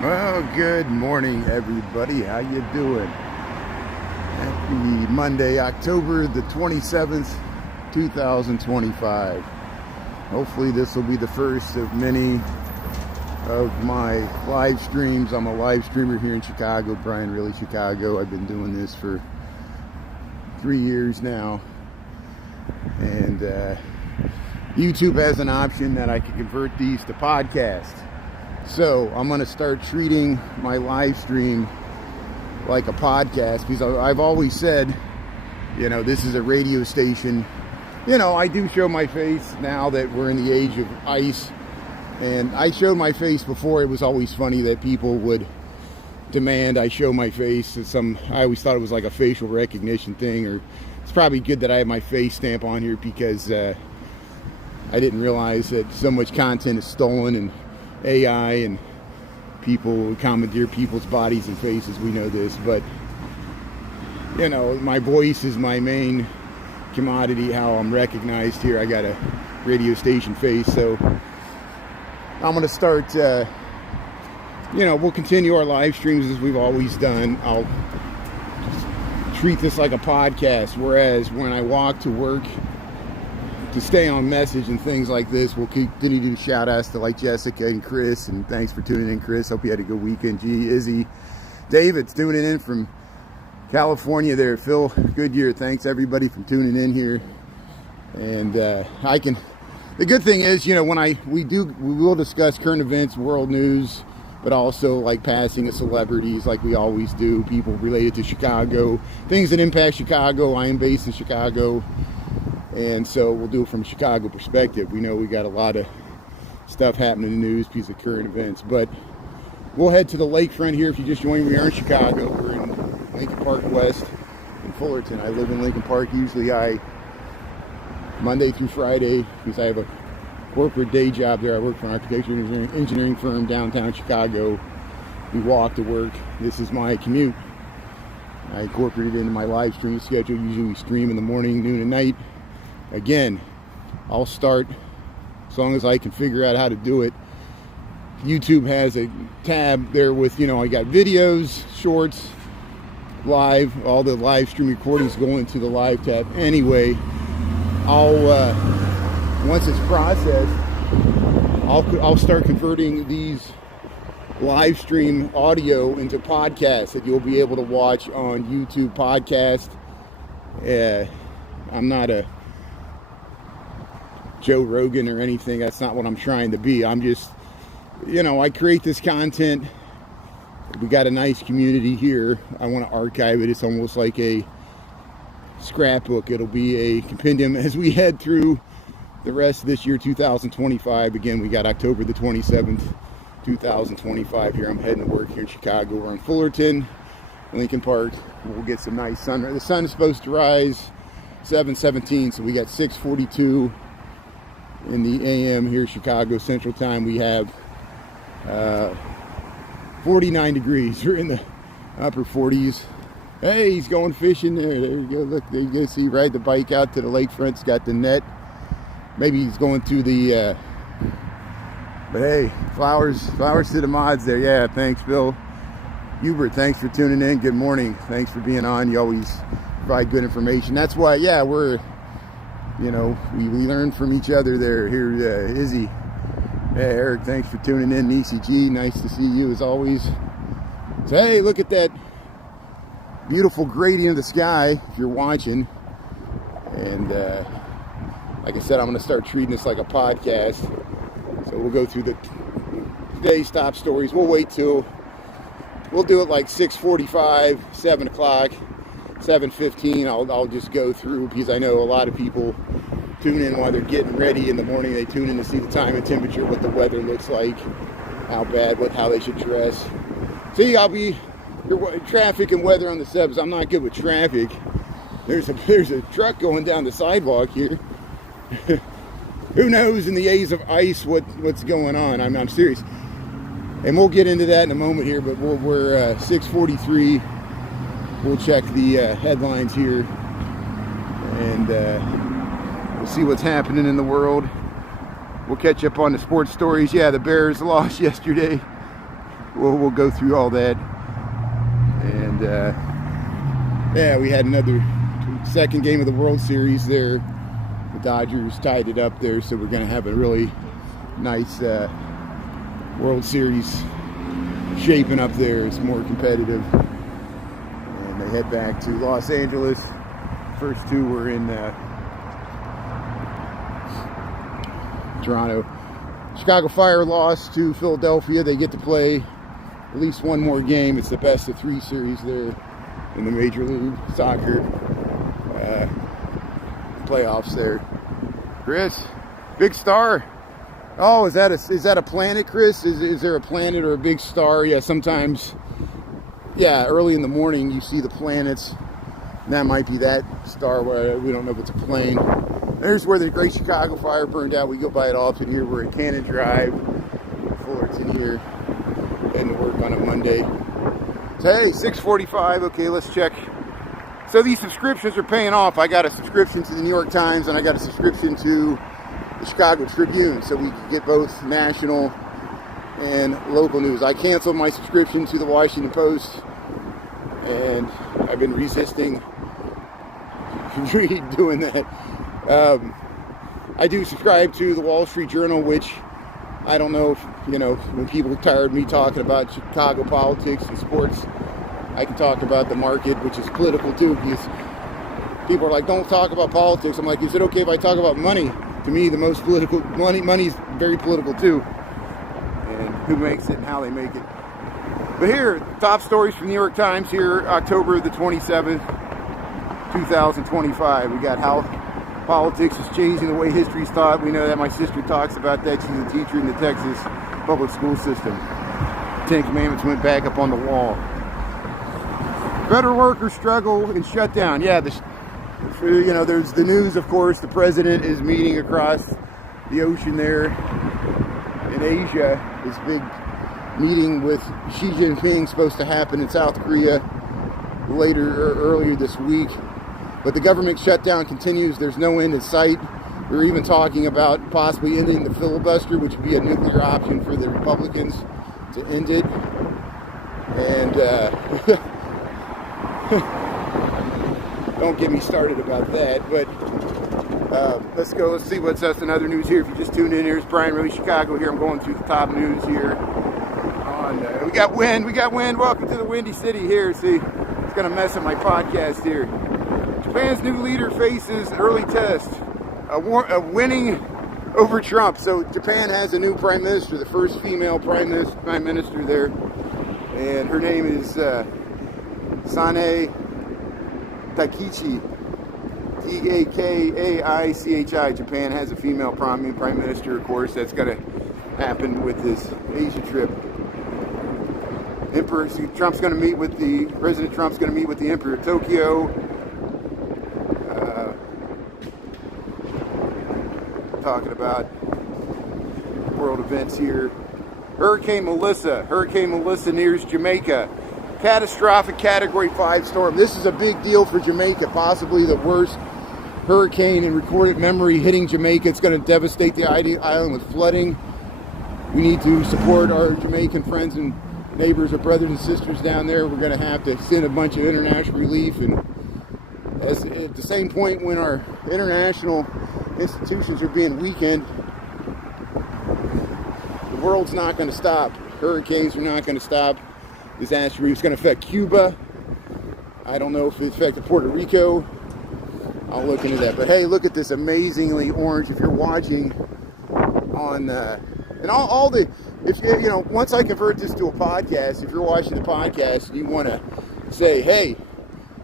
Well, good morning, everybody. How you doing? Happy Monday, October the 27th, 2025. Hopefully this will be the first of many of my live streams. I'm a live streamer here in Chicago, Brian Really Chicago. I've been doing this for 3 years now. And YouTube has an option that I can convert these to podcasts. So I'm going to start treating my live stream like a podcast, because I've always said, this is a radio station. I do show my face now that we're in the age of ice. And I showed my face before. It was always funny that people would demand I show my face. I always thought it was like a facial recognition thing, or it's probably good that I have my face stamp on here, because I didn't realize that so much content is stolen and AI and people commandeer people's bodies and faces. We know this, but my voice is my main commodity, how I'm recognized here. I got a radio station face, so I'm going to start, we'll continue our live streams as we've always done. I'll treat this like a podcast, whereas when I walk to work, to stay on message and things like this, we'll continue to do shout outs to like Jessica and Chris, and thanks for tuning in, Chris. Hope you had a good weekend. Izzy, David's tuning in from California there. Phil Goodyear, thanks everybody for tuning in here. And the good thing is, we will discuss current events, world news, but also like passing of celebrities like we always do, people related to Chicago, things that impact Chicago. I am based in Chicago. And so we'll do it from a Chicago perspective. We know we got a lot of stuff happening in the news, piece of current events. But we'll head to the lakefront here. If you just joined me, we are in Chicago. We're in Lincoln Park West in Fullerton. I live in Lincoln Park. Usually Monday through Friday, because I have a corporate day job there. I work for an architecture engineering firm downtown Chicago. We walk to work. This is my commute. I incorporated it into my live stream schedule. Usually we stream in the morning, noon, and night. Again, I'll start as long as I can figure out how to do it. YouTube has a tab there with, I got videos, shorts, live, all the live stream recordings go into the live tab. Anyway, once it's processed, I'll start converting these live stream audio into podcasts that you'll be able to watch on YouTube podcast. I'm not a Joe Rogan or anything. That's not what I'm trying to be. I'm just, I create this content. We got a nice community here. I want to archive it. It's almost like a scrapbook. It'll be a compendium as we head through the rest of this year, 2025. Again, we got October the 27th, 2025 here. I'm heading to work here in Chicago. We're in Fullerton, Lincoln Park. We'll get some nice sun. The sun is supposed to rise 7:17, so we got 6:42 in the AM here, Chicago Central Time. We have 49 degrees. We're in the upper 40s. Hey, he's going fishing there. There you go. Look, there you go. See, ride the bike out to the lakefront. It's got the net. Maybe he's going to the. But hey, flowers to the mods there. Yeah, thanks, Bill. Hubert, thanks for tuning in. Good morning. Thanks for being on. You always provide good information. That's why, we're, we learn from each other there. Here, Izzy. Hey, Eric, thanks for tuning in. Nisi G, nice to see you as always. So, hey, look at that beautiful gradient of the sky if you're watching. And like I said, I'm going to start treating this like a podcast. So we'll go through the today's top stories. We'll do it like 6:45, 7 o'clock, 7:15. I'll just go through, because I know a lot of people tune in while they're getting ready in the morning. They tune in to see the time and temperature, what the weather looks like, how they should dress. See, I'll be traffic and weather on the subs. I'm not good with traffic. There's a truck going down the sidewalk here. Who knows in the age of ice what's going on? I'm serious. And we'll get into that in a moment here, but we're 6:43. We'll check the headlines here, and we'll see what's happening in the world. We'll catch up on the sports stories. Yeah, the Bears lost yesterday. we'll go through all that. And yeah, we had another second game of the World Series there. The Dodgers tied it up there, so we're going to have a really nice World Series shaping up there. It's more competitive. And they head back to Los Angeles. First two were in Toronto. Chicago Fire lost to Philadelphia. They get to play at least one more game. It's the best of 3 series there in the Major League Soccer playoffs there. Chris, big star. Oh, is that a planet, Chris? Is there a planet or a big star? Yeah, sometimes, yeah, early in the morning you see the planets. And that might be that star. We don't know if it's a plane. There's where the Great Chicago Fire burned out. We go by it often here. We're at Cannon Drive, Fullerton here, heading to work on a Monday. So, hey, 6:45. Okay, let's check. So these subscriptions are paying off. I got a subscription to the New York Times and I got a subscription to the Chicago Tribune, so we can get both national and local news. I canceled my subscription to the Washington Post, and I've been resisting doing that. I do subscribe to the Wall Street Journal, which I don't know if, when people are tired of me talking about Chicago politics and sports, I can talk about the market, which is political too, because people are like, don't talk about politics. I'm like, is it okay if I talk about money? To me, the most political, money's very political too. And who makes it and how they make it. But here, top stories from the New York Times here, October the 27th, 2025. We got how politics is changing the way history's taught. We know that. My sister talks about that. She's a teacher in the Texas public school system. 10 Commandments went back up on the wall. Federal workers struggle and shut down. Yeah, there's the news, of course. The president is meeting across the ocean there in Asia. This big meeting with Xi Jinping supposed to happen in South Korea earlier this week. But the government shutdown continues. There's no end in sight. We're even talking about possibly ending the filibuster, which would be a nuclear option for the Republicans to end it. And don't get me started about that, but let's see what's else in other news here. If you just tuned in, here's Brian Really Chicago here. I'm going through the top news here. We got wind. Welcome to the Windy City here. See, it's going to mess up my podcast here. Japan's new leader faces early test, winning over Trump. So Japan has a new prime minister, the first female prime minister there, and her name is Sanae Takaichi, Takaichi. Japan has a female prime minister, of course. That's going to happen with this Asia trip. President Trump's going to meet with the Emperor of Tokyo. Talking about world events here. Hurricane Melissa nears Jamaica. Catastrophic Category 5 storm. This is a big deal for Jamaica, possibly the worst hurricane in recorded memory hitting Jamaica. It's going to devastate the island with flooding. We need to support our Jamaican friends and neighbors, our brothers and sisters down there. We're going to have to send a bunch of international relief. And at the same point when our international institutions are being weakened, the world's not going to stop. Hurricanes are not going to stop. Disaster is going to affect Cuba. I don't know if it affected Puerto Rico. I'll look into that. But hey, look at this amazingly orange. If you're watching on and all the, if once I convert this to a podcast, if you're watching the podcast and you want to say, hey,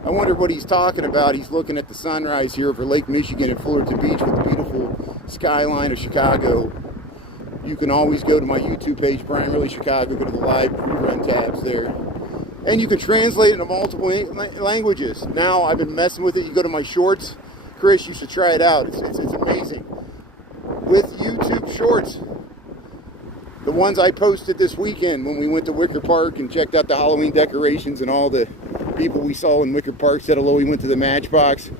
I wonder what he's talking about. He's looking at the sunrise here over Lake Michigan and Fullerton Beach with the beautiful skyline of Chicago. You can always go to my YouTube page, Brian Really Chicago, go to the live rerun tabs there. And you can translate it into multiple languages. Now I've been messing with it. You go to my shorts. Chris, you should try it out. It's amazing. With YouTube shorts. The ones I posted this weekend when we went to Wicker Park and checked out the Halloween decorations and all the people we saw in Wicker Park said hello. We went to the Matchbox.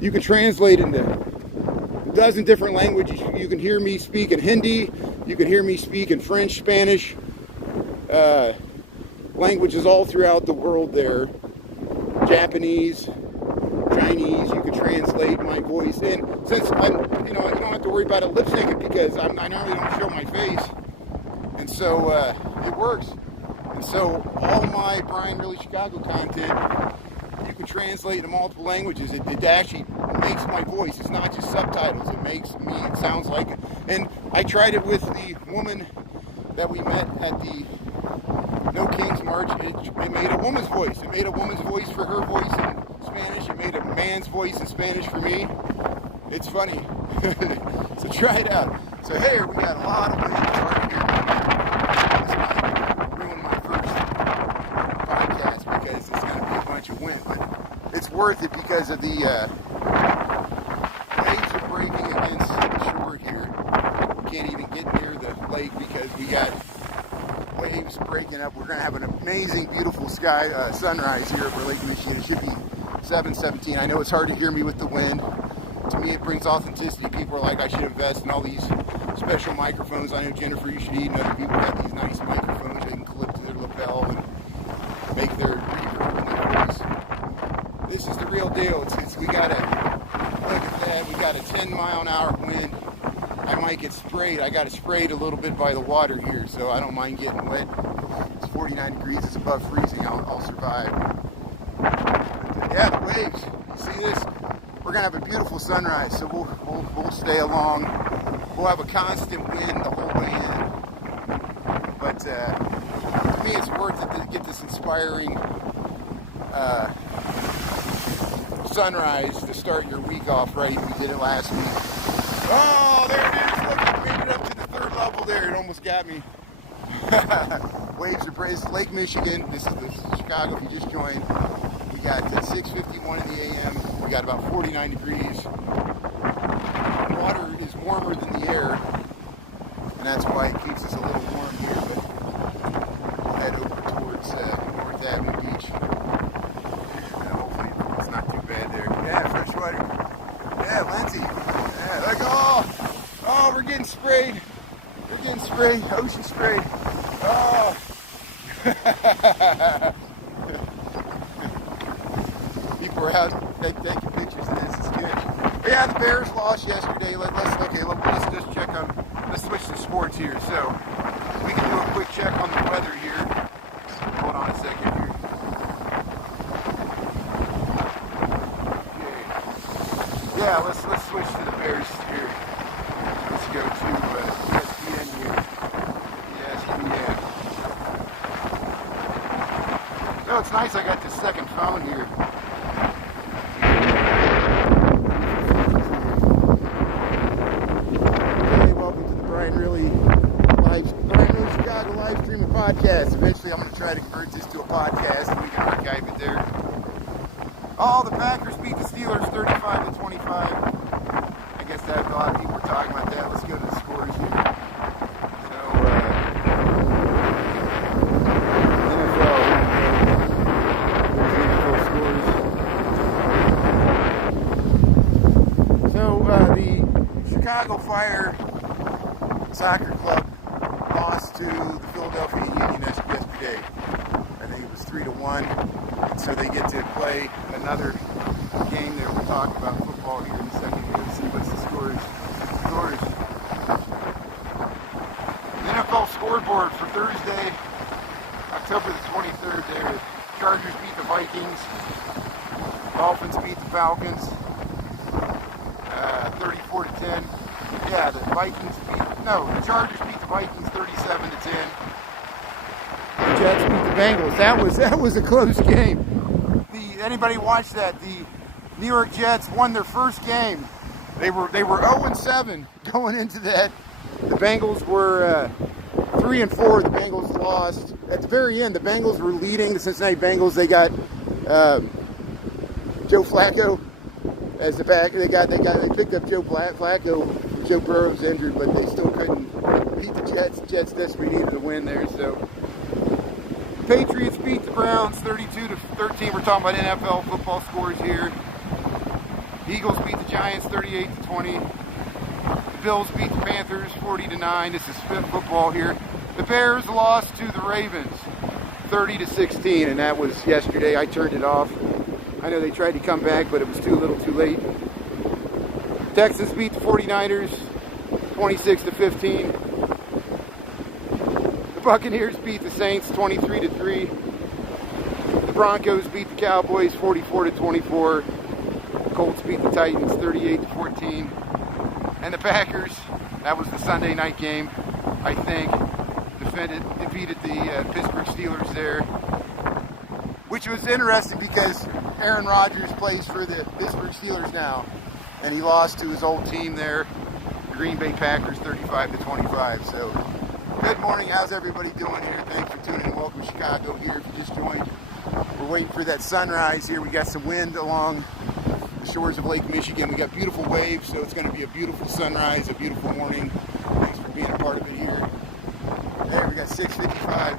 You can translate into a dozen different languages. You can hear me speak in Hindi. You can hear me speak in French, Spanish, languages all throughout the world there. Japanese, Chinese, you could translate my voice. And since I'm, you don't have to worry about it lip syncing because I normally don't show my face. And so it works. And so all my Brian Really Chicago content, you can translate into multiple languages. It actually makes my voice. It's not just subtitles. It makes me, it sounds like it. And I tried it with the woman that we met at the No Kings March. It made a woman's voice. It made a woman's voice for her voice in Spanish. It made a man's voice in Spanish for me. It's funny. So try it out. So here we got a lot of waves starting here. This might ruin my first podcast because it's going to be a bunch of wind, but it's worth it because of the waves are breaking against the shore here. We can't even get near the lake because we got waves breaking up. We're going to have an amazing, beautiful sunrise here over Lake Michigan. It should be 7:17. I know it's hard to hear me with the wind. To me, it brings authenticity. People are like, I should invest in all these special microphones. I know, Jennifer, you should eat, and other people have these nice microphones they can clip to their lapel and make their reverb in their voice. This is the real deal. We got a, look at that, we got a 10-mile-an-hour wind. I might get sprayed. I got it sprayed a little bit by the water here, so I don't mind getting wet. It's 49 degrees. It's above freezing. I'll survive. But, yeah, the waves. You see this? We're gonna have a beautiful sunrise, so we'll stay along. We'll have a constant wind the whole way in. But to me, it's worth it to get this inspiring sunrise to start your week off right. We did it last week. Oh, there it is. Look, we made it up to the 3rd level there. It almost got me. Waves are praised. Lake Michigan. This is the Chicago. If you just joined, we got 6:51 in the a.m. We got about 49 degrees. Water is warmer than the air, and that's why it keeps us a little warm here. But we'll head over towards North Avenue Beach. And hopefully it's not too bad there. Yeah, fresh water. Yeah, Lindsay. Yeah, look, oh, we're getting sprayed. We're getting sprayed, ocean sprayed. Oh. People are out taking pictures of this. It's good. But yeah, the Bears lost yesterday. Let's just check on. Let's switch to sports here. So we can do a quick check on the weather here. Hold on a second here. Okay. Yeah, let's switch to the Bears here. Let's go to ESPN here. ESPN. Oh, it's nice. I got this second phone here. Brian Really Chicago live streaming podcast. Eventually, I'm going to try to convert this to a podcast, and we can archive it there. Oh, the Packers beat the Steelers 35-25. I guess that a lot of people were talking about that. Let's go to the scores here. So, NFL scores. So, the Chicago Fire Soccer Club lost to the Philadelphia Union yesterday. I think it was 3-1. And so they get to play another game there. We'll talk about football here in a second. Let's see what's the scores. The NFL scoreboard for Thursday, October the 23rd there. Chargers beat the Vikings. Dolphins beat the Falcons. 34-10. Yeah, the Chargers beat the Vikings 37-10. The Jets beat the Bengals. That was a close game. Anybody watch that? The New York Jets won their first game. They were 0-7 going into that. The Bengals were 3-4. The Bengals lost at the very end. The Bengals were leading the Cincinnati Bengals. They got Joe Flacco as the back. They picked up Joe Flacco. Joe Burrow's injured, but they still couldn't beat the Jets. The Jets desperately needed a win there. So the Patriots beat the Browns 32-13. We're talking about NFL football scores here. Eagles beat the Giants 38-20. The Bills beat the Panthers 40-9. This is football here. The Bears lost to the the Ravens 30-16, and that was yesterday. I turned it off. I know they tried to come back, but it was too little too late. Texans beat the 49ers 26-15. The Buccaneers beat the Saints 23-3. The Broncos beat the Cowboys 44-24. Colts beat the Titans 38-14. And the Packers, that was the Sunday night game, I think, defeated the Pittsburgh Steelers there, which was interesting because Aaron Rodgers plays for the Pittsburgh Steelers now, and he lost to his old team there, the Green Bay Packers, 35-25. So, good morning. How's everybody doing here? Thanks for tuning in. Welcome to Chicago here. If you just joined, we're waiting for that sunrise here. We got some wind along the shores of Lake Michigan. We got beautiful waves, so it's going to be a beautiful sunrise, a beautiful morning. Thanks for being a part of it here. There, we got 6:55.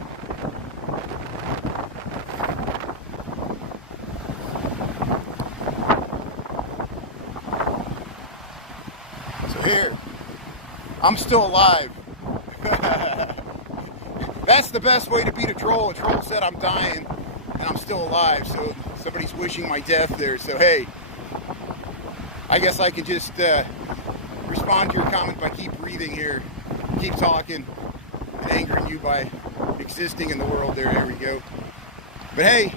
So here, I'm still alive. That's the best way to beat a troll. A troll said I'm dying, and I'm still alive. So somebody's wishing my death there. So hey, I guess I could just respond to your comment by keep breathing here, keep talking, and angering you by existing in the world there. There we go. But hey,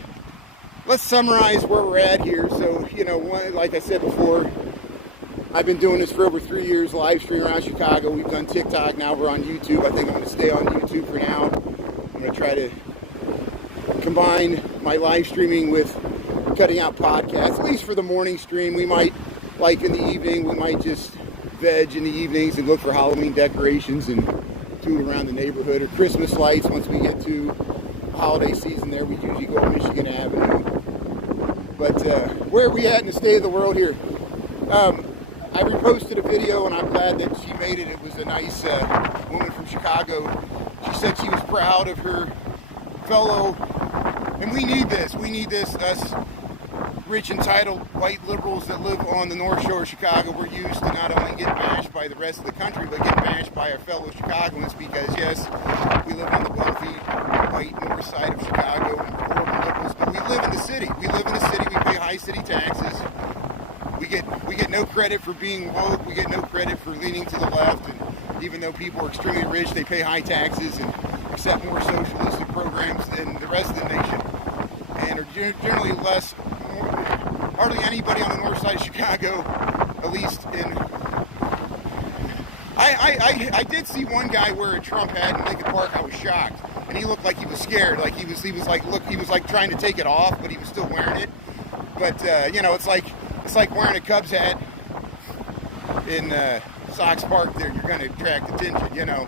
let's summarize where we're at here. So, you know, like I said before, I've been doing this for over 3 years, live stream around Chicago. We've done TikTok, now we're on YouTube. I think I'm going to stay on YouTube for now. I'm going to try to combine my live streaming with cutting out podcasts, at least for the morning stream. We might, like in the evening, we might just veg in the evenings and look for Halloween decorations and toot around the neighborhood, or Christmas lights. Once we get to holiday season there, we usually go on Michigan Avenue. But where are we at in the state of the world here? I reposted a video, and I'm glad that she made it. It was a nice woman from Chicago. She said she was proud of her fellow, and we need this, us rich, entitled white liberals that live on the North Shore of Chicago. We're used to not only get bashed by the rest of the country, but get bashed by our fellow Chicagoans, because yes, we live on the wealthy white north side of Chicago, and we're horrible liberals, but we live in the city. We live in the city. We pay high city taxes. We get no credit for being woke. We get no credit for leaning to the left. And even though people are extremely rich, they pay high taxes and accept more socialistic programs than the rest of the nation, and are generally hardly anybody on the north side of Chicago, at least in. I did see one guy wear a Trump hat in Lincoln Park. I was shocked, and he looked like he was scared. Like he was like trying to take it off, but he was still wearing it. But you know, it's like wearing a Cubs hat in Sox Park. There, you're going to attract attention, you know.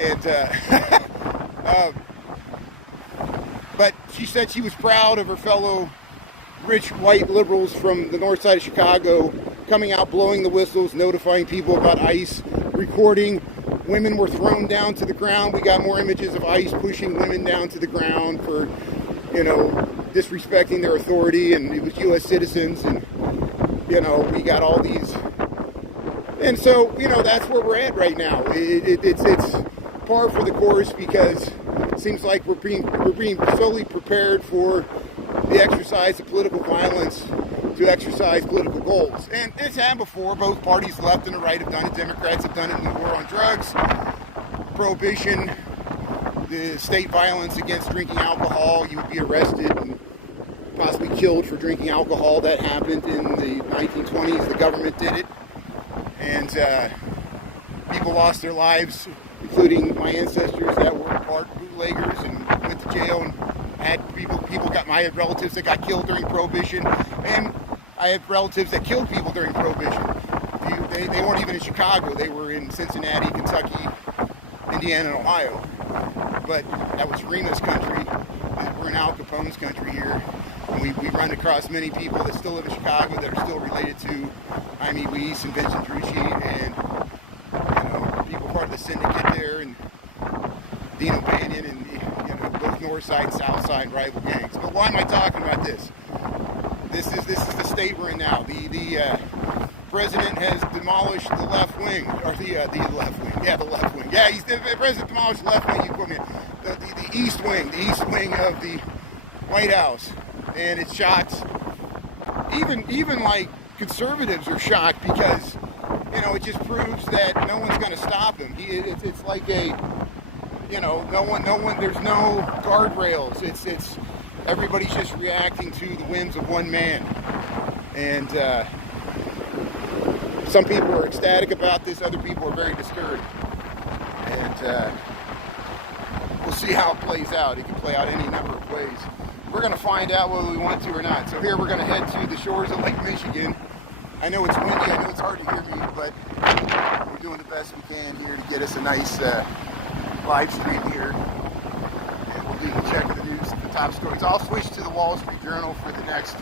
And but she said she was proud of her fellow rich white liberals from the north side of Chicago coming out, blowing the whistles, notifying people about ICE, recording. Women were thrown down to the ground. We got more images of ICE pushing women down to the ground for, you know, disrespecting their authority, and it was U.S. citizens, and, you know, we got all these. And so, you know, that's where we're at right now. It's par for the course, because it seems like we're being solely prepared for the exercise of political violence to exercise political goals. And it's happened before. Both parties, the left and the right, have done it. Democrats have done it in the war on drugs, prohibition, the state violence against drinking alcohol. You would be arrested and possibly killed for drinking alcohol. That happened in the 1920s. The government did it. And people lost their lives, including my ancestors that were part bootleggers and went to jail, and I had relatives that got killed during Prohibition, and I had relatives that killed people during Prohibition. They weren't even in Chicago. They were in Cincinnati, Kentucky, Indiana, and Ohio. But that was Remus country. We're in Al Capone's country here. And we run across many people that still live in Chicago that are still related to Jaime Weiss and Vincent Drucci, and, you know, people part of the syndicate there, and Dean O'Banion, and, you know, both North Side, South Side rival gangs. But why am I talking about this? This is the state we're in now. The president has demolished the left wing, or the left wing. Yeah, the left wing. Yeah, the president demolished the left wing. You put me. the east wing of the White House, and it shocks even like conservatives are shocked because it just proves that no one's going to stop him. It's like no one. There's no guardrails. It's everybody's just reacting to the whims of one man, and some people are ecstatic about this. Other people are very disturbed, and we'll see how it plays out. It can play out any number of ways. We're going to find out whether we want to or not. So here we're going to head to the shores of Lake Michigan. I know it's windy. I know it's hard to hear me, but we're doing the best we can here to get us a nice live stream here. And we'll do the check of the news, the top stories. I'll switch to the Wall Street Journal for the next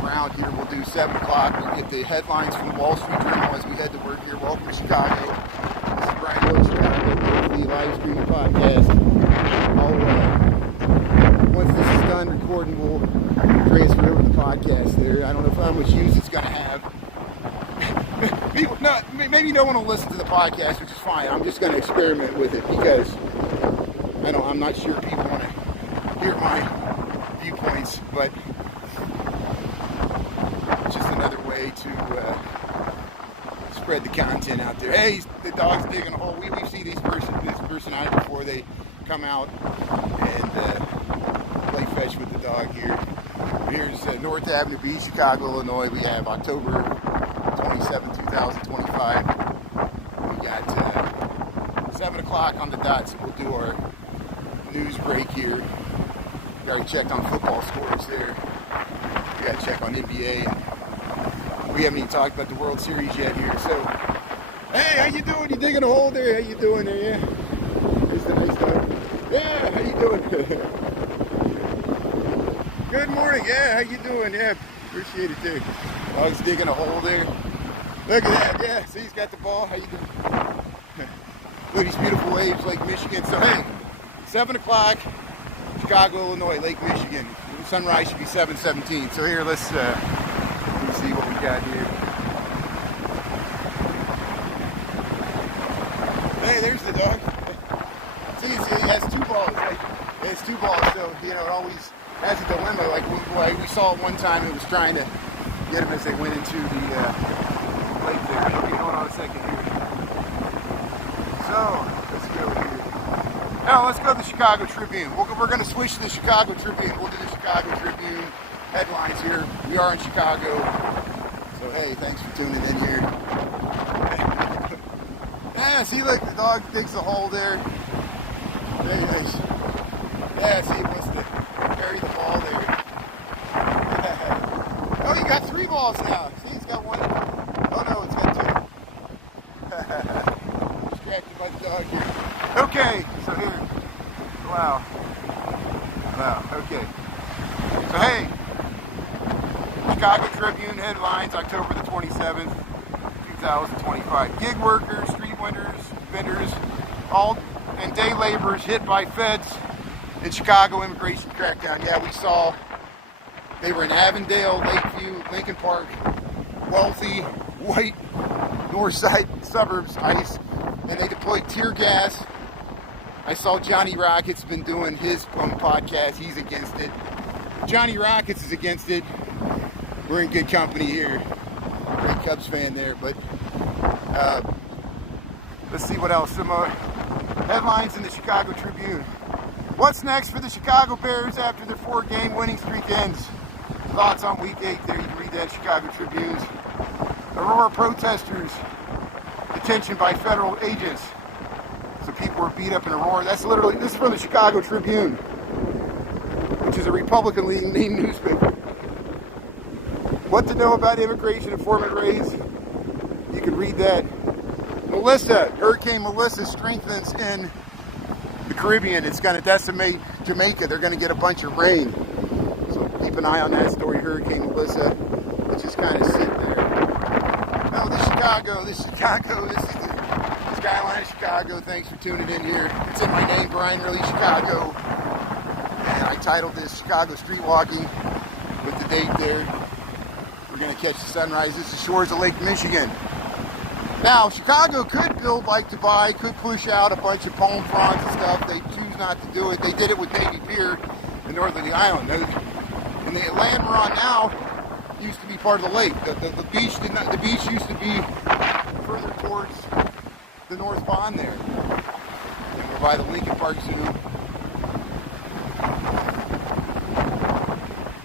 round here. We'll do 7 o'clock. We'll get the headlines from the Wall Street Journal as we head to work here. Welcome to Chicago. This is Brian Hill, Chicago, the live streaming podcast. Once this is done recording, we'll transfer over the podcast there. I don't know how much use it's going to have. Maybe no one will listen to the podcast, which is fine. I'm just going to experiment with it because I'm not sure people want to hear my viewpoints, but it's just another way to spread the content out there. Hey, the dog's digging a hole. We've seen this person out before they come out and play fetch with the dog here. Here's North Avenue Beach, Chicago, Illinois. We have October 27, 2025. We got 7 o'clock on the dot, so we'll do our news break here. We already checked on football scores there. We got to check on NBA. And we haven't even talked about the World Series yet here. So, hey, how you doing? You digging a hole there? How you doing there? Yeah. There's the nice dog. Yeah, how you doing? Good morning. Yeah, how you doing? Yeah, appreciate it too. Dog's digging a hole there. Look at that. Yeah, see, he's got the ball. How you doing? Look at these beautiful waves, Lake Michigan. So, hey, 7 o'clock, Chicago, Illinois, Lake Michigan. Sunrise should be 7:17. So here, let's see what we got here. Hey, there's the dog. See, he has 2 balls. He has 2 balls, so, it always has a dilemma. Like we saw it one time, it was trying to get him as they went into the lake there. Okay, hold on a second here. So, let's go here. Now, let's go to the Chicago Tribune. We're going to switch to the Chicago Tribune. We'll do the Chicago Tribune headlines here. We are in Chicago. So, hey, thanks for tuning in here. Yeah, see, look, the dog digs a hole there. Very nice. Yeah, see, he wants to bury the ball there. Oh, you got 3 balls now. See, he's got 1. Oh, no, it's got 2. Distracted by the dog here. Okay, so here. Wow, okay. So, hey, Chicago Tribune headlines, October the 27th, 2025. Gig workers, street vendors, and day laborers hit by feds in Chicago immigration crackdown. Yeah, we saw they were in Avondale, Lakeview, Lincoln Park, wealthy, white, north side suburbs, ICE, and they deployed tear gas. I saw Johnny Rockets been doing his own podcast. He's against it. Johnny Rockets is against it. We're in good company here. Great Cubs fan there, but let's see what else. Some headlines in the Chicago Tribune. What's next for the Chicago Bears after their 4-game winning streak ends? Thoughts on week 8 there. You can read that in Chicago Tribunes. Aurora protesters. Detention by federal agents. So people were beat up in Aurora. This is from the Chicago Tribune, which is a Republican leaning newspaper. What to know about immigration informant raids? You can read that. Hurricane Melissa strengthens in the Caribbean. It's going to decimate Jamaica. They're going to get a bunch of rain. So keep an eye on that story, Hurricane Melissa. Let's just kind of sit there. Oh, this is the skyline of Chicago. Thanks for tuning in here. It's in my name, Brian Really Chicago. And I titled this Chicago Streetwalking with the date there. We're going to catch the sunrise. This is the shores of Lake Michigan. Now, Chicago could build like Dubai, could push out a bunch of palm fronds and stuff. They choose choose not to do it. They did it with Navy Pier in northern island. And the land we're on now used to be part of the lake. The beach did not. The beach used to be further towards the North Pond there. And we're by the Lincoln Park Zoo.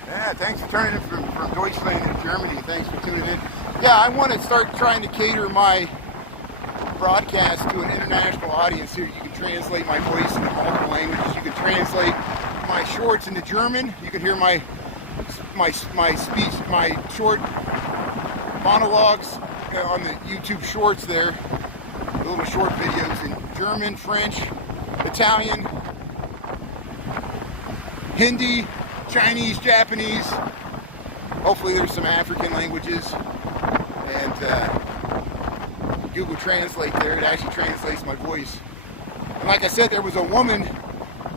Yeah, thanks for turning in from Deutschland in Germany. Thanks for tuning in. Yeah, I want to start trying to cater my broadcast to an international audience here. You can translate my voice into multiple languages. You can translate my shorts into German. You can hear my speech, my short monologues on the YouTube Shorts there. Little short videos in German, French, Italian, Hindi, Chinese, Japanese. Hopefully there's some African languages. And Google Translate there, it actually translates my voice. And like I said, there was a woman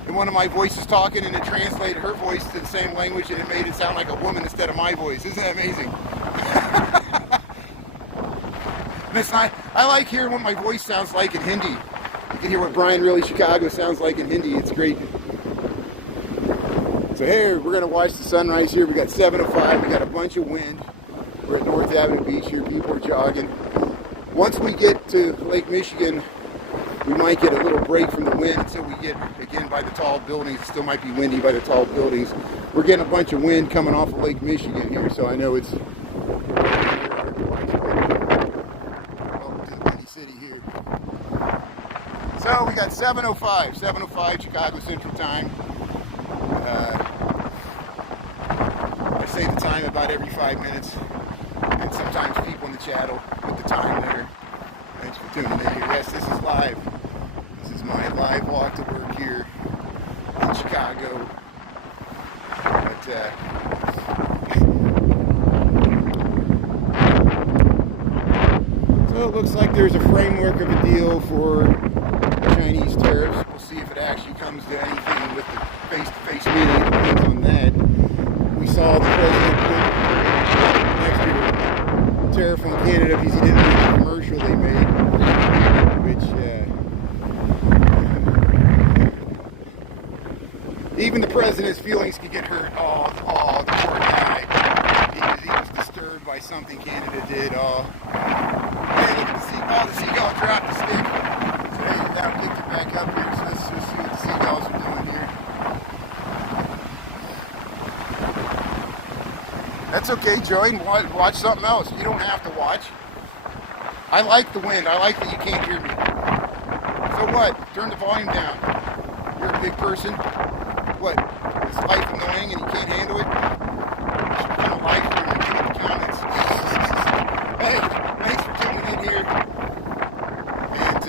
in one of my voices talking, and it translated her voice to the same language, and it made it sound like a woman instead of my voice. Isn't that amazing? And it's not, I like hearing what my voice sounds like in Hindi. You can hear what Brian Really Chicago sounds like in Hindi. It's great. So here, we're going to watch the sunrise here. We got 7:05. We got a bunch of wind. We're at North Avenue Beach here. People are jogging. Once we get to Lake Michigan, we might get a little break from the wind until we get, again, by the tall buildings. It still might be windy by the tall buildings. We're getting a bunch of wind coming off of Lake Michigan here, so I know it's welcome to the windy city here. So we got 7:05 Chicago Central Time. I say the time about every 5 minutes, and sometimes people in the chat will put the time there. Thanks for tuning in here. Yes, this is live. This is my live walk to work here in Chicago. But so it looks like there's a framework of a deal for Chinese tariffs. We'll see if it actually comes to anything with the face-to-face meeting. It depends on that. We saw the president put an extra tariff on Canada because he didn't like the commercial they made, which even the president's feelings could get hurt. Oh, the poor guy. He was disturbed by something Canada did. Oh, hey, look at the seagull. Oh, the seagull dropped the stick. So hey, now picked it back up here. So let's just see what the seagulls are doing here. That's okay, Joey. Watch something else. You don't have to watch. I like the wind. I like that you can't hear me. So what? Turn the volume down. You're a big person. What? Is life annoying and you can't handle it? Become a lifer and give it the comments. Hey, thanks for tuning in here. And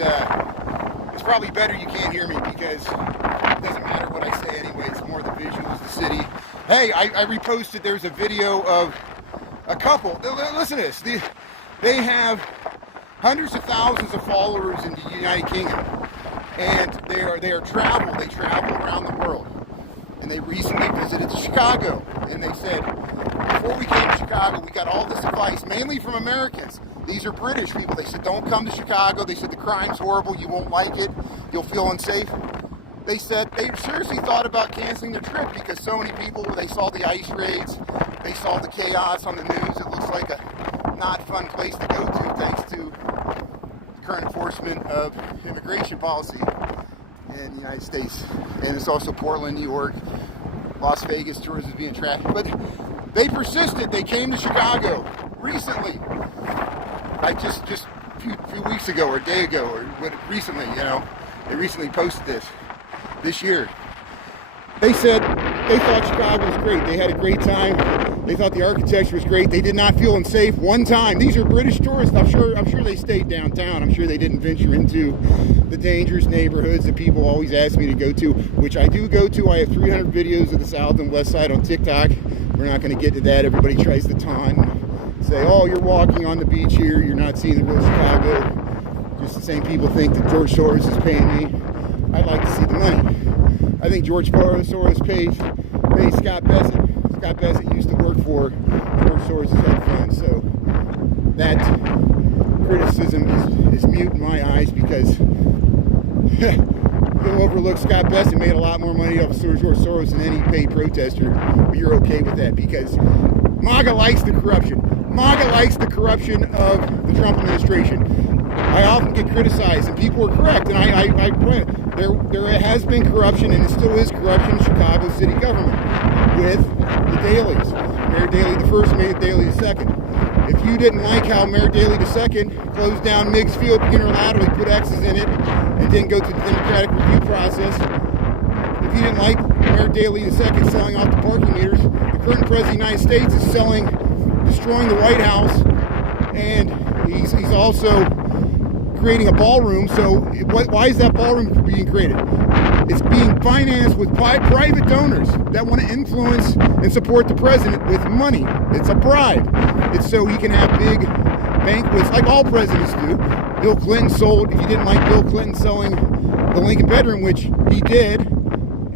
it's probably better you can't hear me because it doesn't matter what I say anyway. It's more the visuals, the city. Hey, I reposted, there's a video of a couple. Listen to this. They have hundreds of thousands of followers in the United Kingdom. And they travel around the world. And they recently visited Chicago. And they said, before we came to Chicago, we got all this advice, mainly from Americans. These are British people. They said, don't come to Chicago. They said, the crime's horrible. You won't like it. You'll feel unsafe. They said they seriously thought about canceling the trip because so many people, they saw the ICE raids, they saw the chaos on the news. It looks like a not fun place to go to thanks to the current enforcement of immigration policy in the United States. And it's also Portland, New York, Las Vegas, tourism is being trafficked. But they persisted. They came to Chicago recently, like just a few weeks ago or a day ago or recently, you know. They recently posted this year. They said they thought Chicago was great. They had a great time. They thought the architecture was great. They did not feel unsafe one time. These are British tourists. I'm sure they stayed downtown. I'm sure they didn't venture into the dangerous neighborhoods that people always ask me to go to, which I do go to. I have 300 videos of the South and West Side on TikTok. We're not going to get to that. Everybody tries to taunt and say, oh, you're walking on the beach here. You're not seeing the real Chicago. Just the same people think that George Soros is paying me. I'd like to see the money. I think George Soros pays Scott Bessent. Scott Bessent used to work for George Soros' hedge fund, so that criticism is mute in my eyes because you'll overlook Scott Besson made a lot more money off of George Soros than any paid protester, but you're okay with that because MAGA likes the corruption. MAGA likes the corruption of the Trump administration. I often get criticized, and people are correct, and there has been corruption, and it still is corruption in Chicago city government with the Daleys. Mayor Daley the first, Mayor Daley the second. If you didn't like how Mayor Daley the second closed down Meigs Field unilaterally, put X's in it, and didn't go through the democratic review process, if you didn't like Mayor Daley the second selling off the parking meters, the current president of the United States is destroying the White House, and he's also creating a ballroom. So why is that ballroom being created? It's being financed with private donors that want to influence and support the president with money. It's a bribe. It's so he can have big banquets like all presidents do. Bill Clinton sold, if you didn't like Bill Clinton selling the Lincoln bedroom, which he did,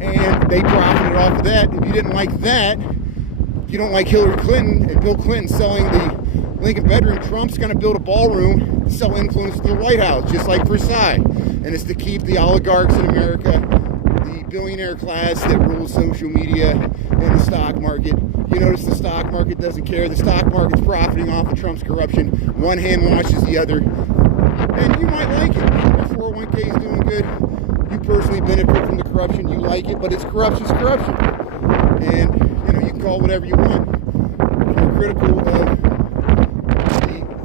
and they profited off of that. If you didn't like that, if you don't like Hillary Clinton and Bill Clinton selling the Lincoln bedroom, Trump's going to build a ballroom to sell influence to the White House, just like Versailles. And it's to keep the oligarchs in America, the billionaire class that rules social media and the stock market. You notice the stock market doesn't care. The stock market's profiting off of Trump's corruption. One hand washes the other. And you might like it. Your 401k is doing good. You personally benefit from the corruption. You like it, but it's corruption's corruption. And, you can call it whatever you want. If you're critical of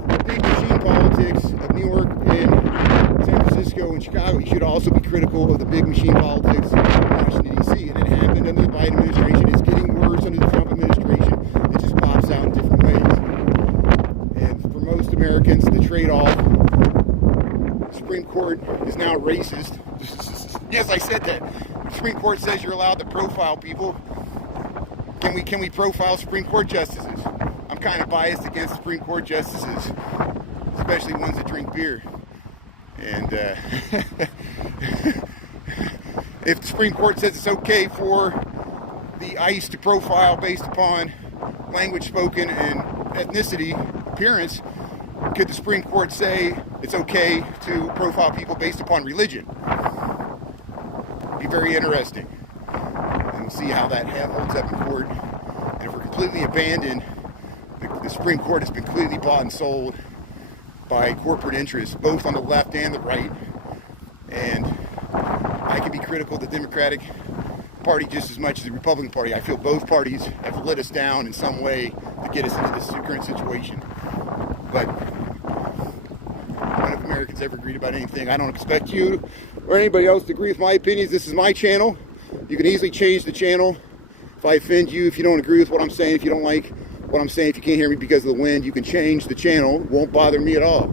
the big machine politics of New York and San Francisco and Chicago, you should also be critical of the big machine politics of Washington, D.C. And it happened under the Biden administration. It's getting worse under the Trump administration. It just pops out in different ways. And for most Americans, the trade-off, the Supreme Court is now racist. Yes, I said that. The Supreme Court says you're allowed to profile people. Can we profile Supreme Court justices? I'm kind of biased against Supreme Court justices, especially ones that drink beer. And if the Supreme Court says it's okay for the ICE to profile based upon language spoken and ethnicity, appearance, could the Supreme Court say it's okay to profile people based upon religion? It'd be very interesting. And we'll see how that holds up in court. And if we're completely abandoned, the Supreme Court has been completely bought and sold by corporate interests, both on the left and the right. And I can be critical of the Democratic Party just as much as the Republican Party. I feel both parties have let us down in some way to get us into this current situation. But none of Americans ever agreed about anything. I don't expect you or anybody else to agree with my opinions. This is my channel. You can easily change the channel if I offend you, if you don't agree with what I'm saying, if you don't like what I'm saying, if you can't hear me because of the wind, you can change the channel. It won't bother me at all.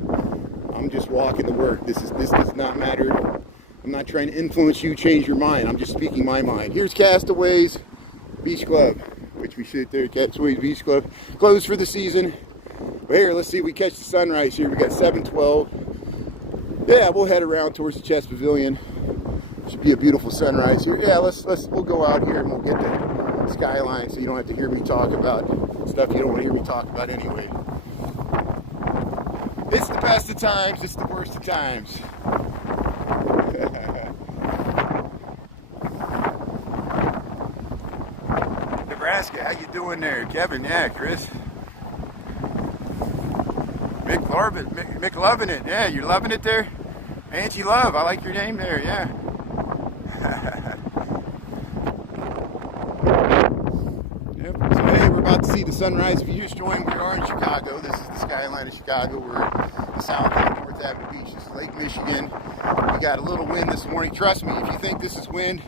I'm just walking to work. This does not matter. I'm not trying to influence you, change your mind. I'm just speaking my mind. Here's Castaways Beach Club, which we shoot there. Castaways Beach Club closed for the season. But here, let's see if we catch the sunrise here. We got 7:12. Yeah, we'll head around towards the Chess Pavilion. Should be a beautiful sunrise here. Yeah, we'll go out here and we'll get the skyline, so you don't have to hear me talk about stuff you don't want to hear me talk about anyway. It's the best of times. It's the worst of times. Nebraska, how you doing there, Kevin? Yeah, Chris. Mick loving it. Yeah, you're loving it there. Angie Love, I like your name there. Yeah. Yep. So hey, we're about to see the sunrise. If you just joined, we are in Chicago. This is the skyline of Chicago. We're at South and North Avenue Beach. This is Lake Michigan. We got a little wind this morning. Trust me, if you think this is wind,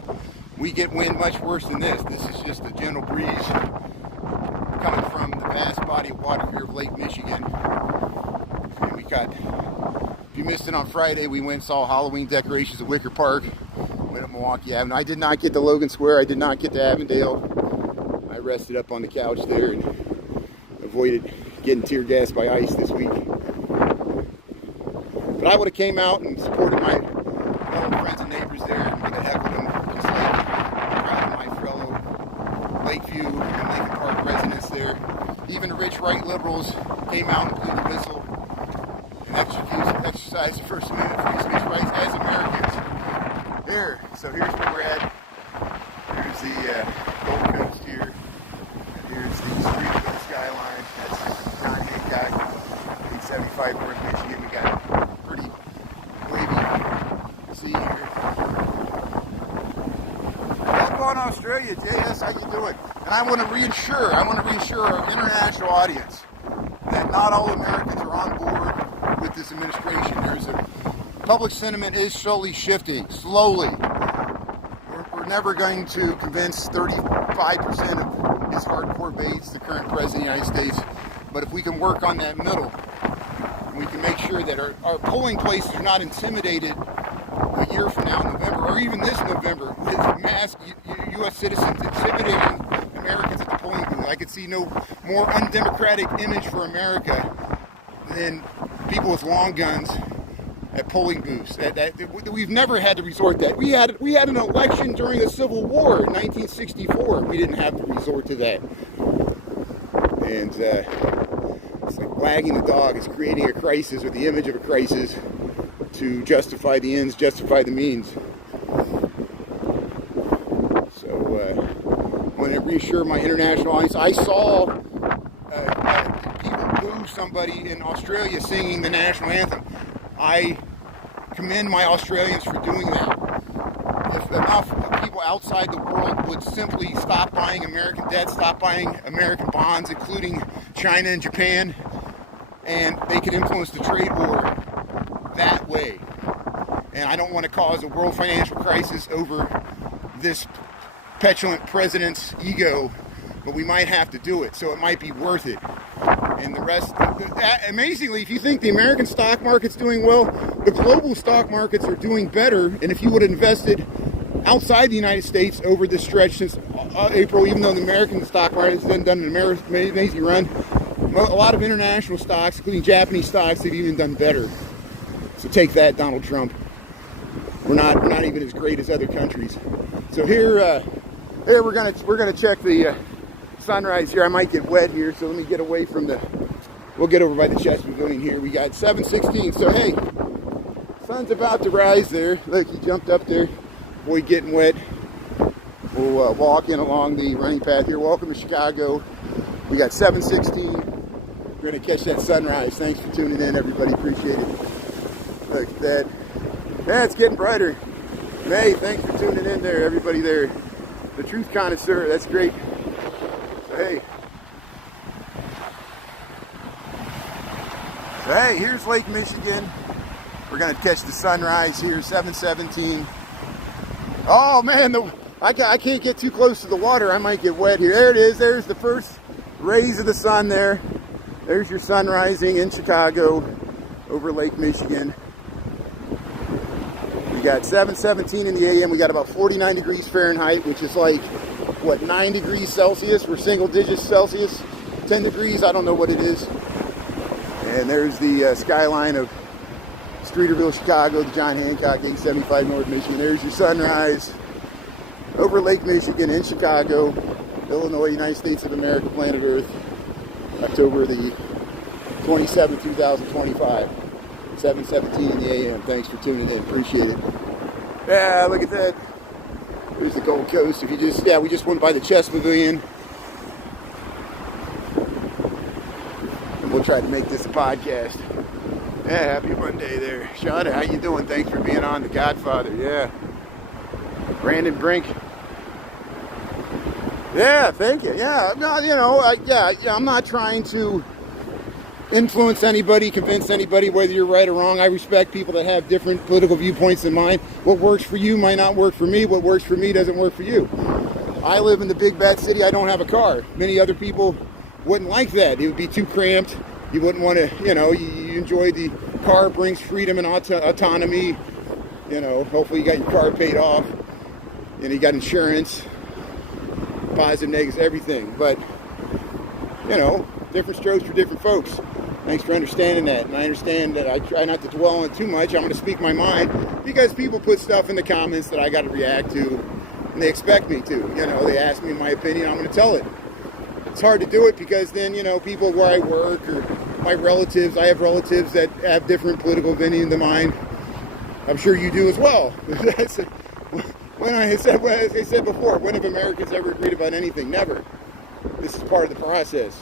we get wind much worse than this. This is just a gentle breeze coming from the vast body of water here of Lake Michigan. And we got, if you missed it on Friday, we went and saw Halloween decorations at Wicker Park. Went up Milwaukee Avenue. I did not get to Logan Square. I did not get to Avondale. I rested up on the couch there and avoided getting tear gassed by ICE this week. But I would have came out and supported my fellow friends and neighbors there and would have heckled them just like proud of my fellow Lakeview and Lincoln Park residents there. Even the rich right liberals came out and blew the whistle and exercised the First Amendment free speech rights as Americans. There, so here's where we're at. Here's the Gold Coast here. And here's the Streetwalking skyline. That's John Hancock, 875 North Michigan. We got a pretty wavy sea here. Welcome on Australia, JS. How you doing? And I want to reassure our international audience that not all Americans are on board with this administration. Public sentiment is slowly shifting, slowly. We're never going to convince 35% of his hardcore base, the current president of the United States. But if we can work on that middle, we can make sure that our polling places are not intimidated a year from now in November, or even this November, with mass U.S. citizens intimidating Americans at the polling booth. I could see no more undemocratic image for America than people with long guns at polling booths. We've never had to resort to that. We had an election during the Civil War in 1964. We didn't have to resort to that. And it's like wagging the dog. It's creating a crisis with the image of a crisis to justify the ends, justify the means. So I want to reassure my international audience. I saw people boo somebody in Australia singing the national anthem. I commend my Australians for doing that. If enough people outside the world would simply stop buying American debt, stop buying American bonds, including China and Japan, and they could influence the trade war that way. And I don't want to cause a world financial crisis over this petulant president's ego, but we might have to do it, so it might be worth it. And the rest, amazingly, if you think the American stock market's doing well, the global stock markets are doing better. And if you would have invested outside the United States over this stretch since April, even though the American stock market has done an amazing run, a lot of international stocks, including Japanese stocks, have even done better. So take that, Donald Trump. We're not even as great as other countries. So here we're gonna check the sunrise here. I might get wet here, so let me get away from we'll get over by the chess pavilion here. We got 7:16, so hey, sun's about to rise there. Look, he jumped up there. Boy, getting wet. We'll walk in along the running path here. Welcome to Chicago. We got 7:16. We're gonna catch that sunrise. Thanks for tuning in, everybody. Appreciate it. Look at that. Yeah, it's getting brighter. May, thanks for tuning in there, everybody there. The Truth Connoisseur, that's great. Hey, here's Lake Michigan. We're gonna catch the sunrise here, 7:17. Oh man, I can't get too close to the water. I might get wet here. There it is. There's the first rays of the sun there. There's your sun rising in Chicago over Lake Michigan. We got 7:17 in the a.m. We got about 49 degrees Fahrenheit, which is like, what, 9 degrees Celsius? We're single digits Celsius, 10 degrees, I don't know what it is. And there's the skyline of Streeterville, Chicago, the John Hancock, 875 North Michigan. There's your sunrise over Lake Michigan in Chicago, Illinois, United States of America, planet Earth, October the 27th, 2025, 7:17 in the a.m. Thanks for tuning in, appreciate it. Yeah, look at that. There's the Gold Coast. If you just, we just went by the chess pavilion. And we'll try to make this a podcast. Yeah, happy Monday there. Shada, how you doing? Thanks for being on. The Godfather, yeah. Brandon Brink. Yeah, thank you. Yeah, no, I'm not trying to influence anybody, convince anybody whether you're right or wrong. I respect people that have different political viewpoints than mine. What works for you might not work for me. What works for me doesn't work for you. I live in the big bad city. I don't have a car. Many other people wouldn't like that. It would be too cramped. You wouldn't want to, you enjoy the car, brings freedom and autonomy. Hopefully you got your car paid off. You got insurance, positive, negatives, everything. But, different strokes for different folks. Thanks for understanding that. And I understand that I try not to dwell on it too much. I'm going to speak my mind because people put stuff in the comments that I got to react to, and they expect me to. They ask me my opinion, I'm going to tell it. It's hard to do it because then, people where I work or my relatives, I have relatives that have different political opinion than mine. I'm sure you do as well. When I said, well, as I said before, when have Americans ever agreed about anything? Never. This is part of the process.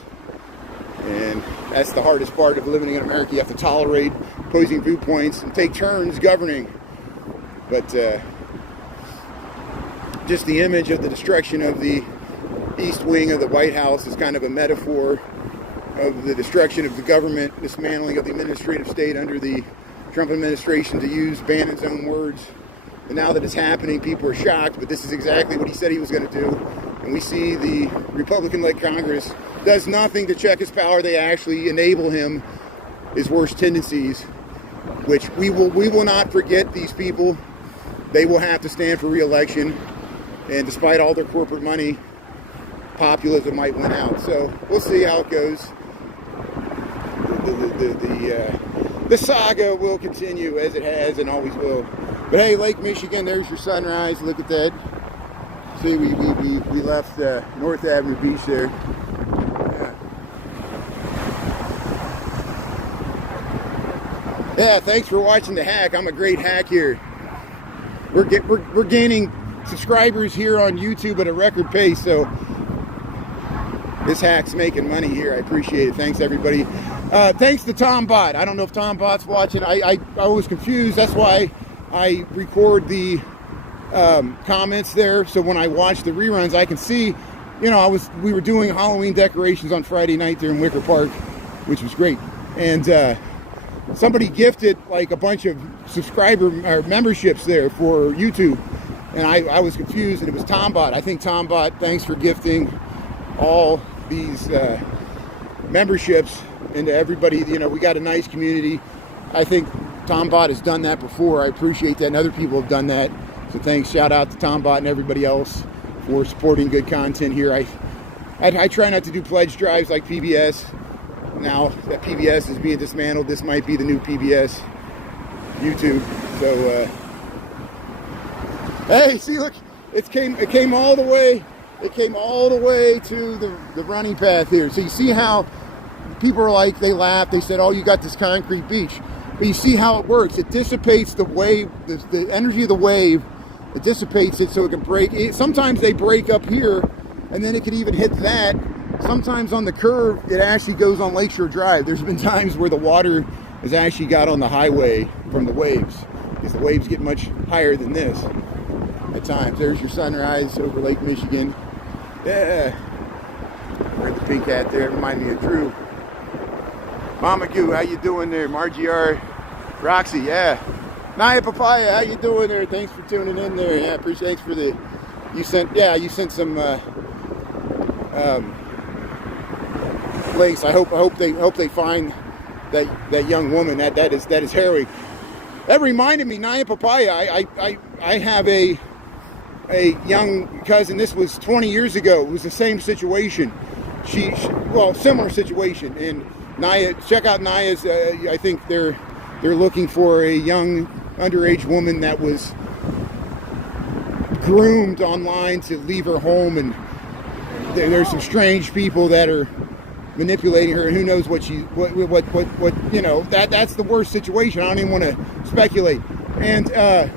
And that's the hardest part of living in America. You have to tolerate opposing viewpoints and take turns governing. But just the image of the destruction of the East Wing of the White House is kind of a metaphor of the destruction of the government, dismantling of the administrative state under the Trump administration, to use Bannon's own words. And now that it's happening, people are shocked, but this is exactly what he said he was going to do. And we see the Republican-led Congress does nothing to check his power. They actually enable him, his worst tendencies, which we will not forget these people. They will have to stand for re-election. And despite all their corporate money, populism might win out. So we'll see how it goes. The saga will continue as it has and always will. But hey, Lake Michigan, there's your sunrise. Look at that. See, we left North Avenue Beach there. Yeah, thanks for watching the hack. I'm a great hack here. We're gaining subscribers here on YouTube at a record pace, so this hack's making money here. I appreciate it. Thanks, everybody. Thanks to Tom Bot. I don't know if Tom Bot's watching. I was confused. That's why I record the comments there, so when I watch the reruns, I can see. You know, we were doing Halloween decorations on Friday night there in Wicker Park, which was great. And somebody gifted like a bunch of subscriber or memberships there for YouTube, and I was confused, and it was Tom Bot. I think Tom Bot, thanks for gifting all these memberships, and to everybody. You know, we got a nice community. I think Tom Bot has done that before. I appreciate that, and other people have done that. So thanks, shout out to Tom Bot and everybody else for supporting good content here. I try not to do pledge drives like PBS. Now that PBS is being dismantled, this might be the new PBS YouTube. So hey, see, look, it came all the way. It came all the way to the running path here. So you see how people are like, they laughed. They said, "Oh, you got this concrete beach." But you see how it works. It dissipates the wave, the energy of the wave. It dissipates it so it can break. Sometimes they break up here, and then it can even hit that. Sometimes on the curve, it actually goes on Lakeshore Drive. There's been times where the water has actually got on the highway from the waves, because the waves get much higher than this at times. There's your sunrise over Lake Michigan. Yeah. Wear the pink hat there. Remind me of Drew. Mama Goo, how you doing there? Margie R. Roxy, yeah. Naya Papaya, how you doing there? Thanks for tuning in there. Yeah, thanks for the, you sent some links. I hope they find that young woman. That is harrowing. That reminded me, Naya Papaya, I have a young cousin. This was 20 years ago. It was the same situation. Well, similar situation. And Naya, check out Naya's. I think they're looking for a young underage woman that was groomed online to leave her home, and there's some strange people that are manipulating her, and who knows what you know. That's the worst situation. I don't even want to speculate. And I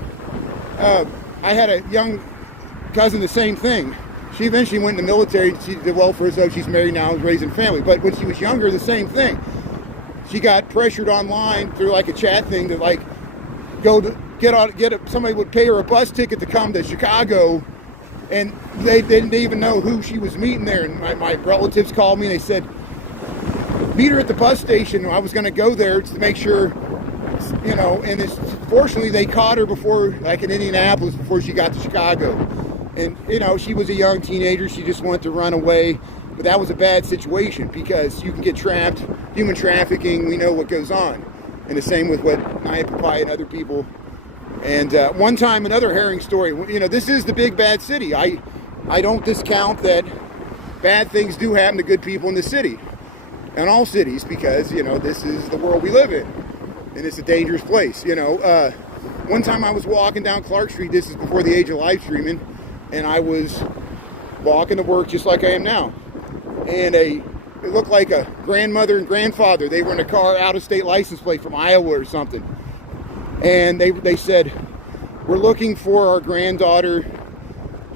had a young cousin, the same thing. She eventually went in the military. She did well for herself. She's married now, raising a family. But when she was younger, the same thing. She got pressured online through like a chat thing to like go to somebody would pay her a bus ticket to come to Chicago, and they didn't even know who she was meeting there. And my relatives called me and they said, meet her at the bus station. I was going to go there to make sure, you know, and fortunately they caught her before, like in Indianapolis, before she got to Chicago. And, you know, she was a young teenager. She just wanted to run away. But that was a bad situation, because you can get trapped. Human trafficking, we know what goes on. And the same with what Naya Papaya and other people. And one time, another herring story. You know, this is the big bad city. I don't discount that bad things do happen to good people in the city. In all cities, because, you know, this is the world we live in. And it's a dangerous place, you know. One time I was walking down Clark Street. This is before the age of live streaming. And I was walking to work just like I am now. And it looked like a grandmother and grandfather. They were in a car, out-of-state license plate from Iowa or something. And they said, we're looking for our granddaughter.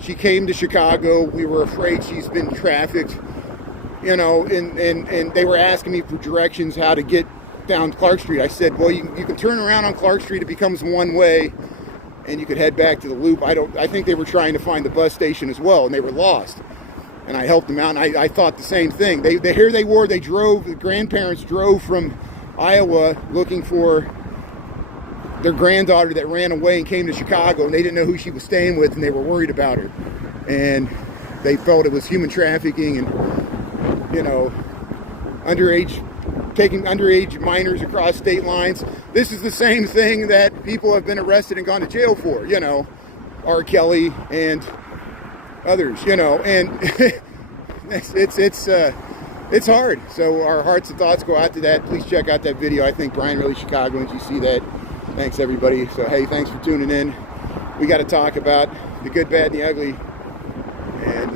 She came to Chicago. We were afraid she's been trafficked, you know, and they were asking me for directions how to get down Clark Street. I said, well, you can turn around on Clark Street. It becomes one way, and you could head back to the loop. I think they were trying to find the bus station as well, and they were lost. And I helped them out, and I thought the same thing. Here they were. They drove. The grandparents drove from Iowa looking for their granddaughter that ran away and came to Chicago, and they didn't know who she was staying with, and they were worried about her. And they felt it was human trafficking and, you know, taking underage minors across state lines. This is the same thing that people have been arrested and gone to jail for, you know, R. Kelly and others, you know, and it's hard. So our hearts and thoughts go out to that. Please check out that video. I think Brian Really Chicago, and you see that. Thanks everybody. So hey, thanks for tuning in. We got to talk about the good, bad, and the ugly. And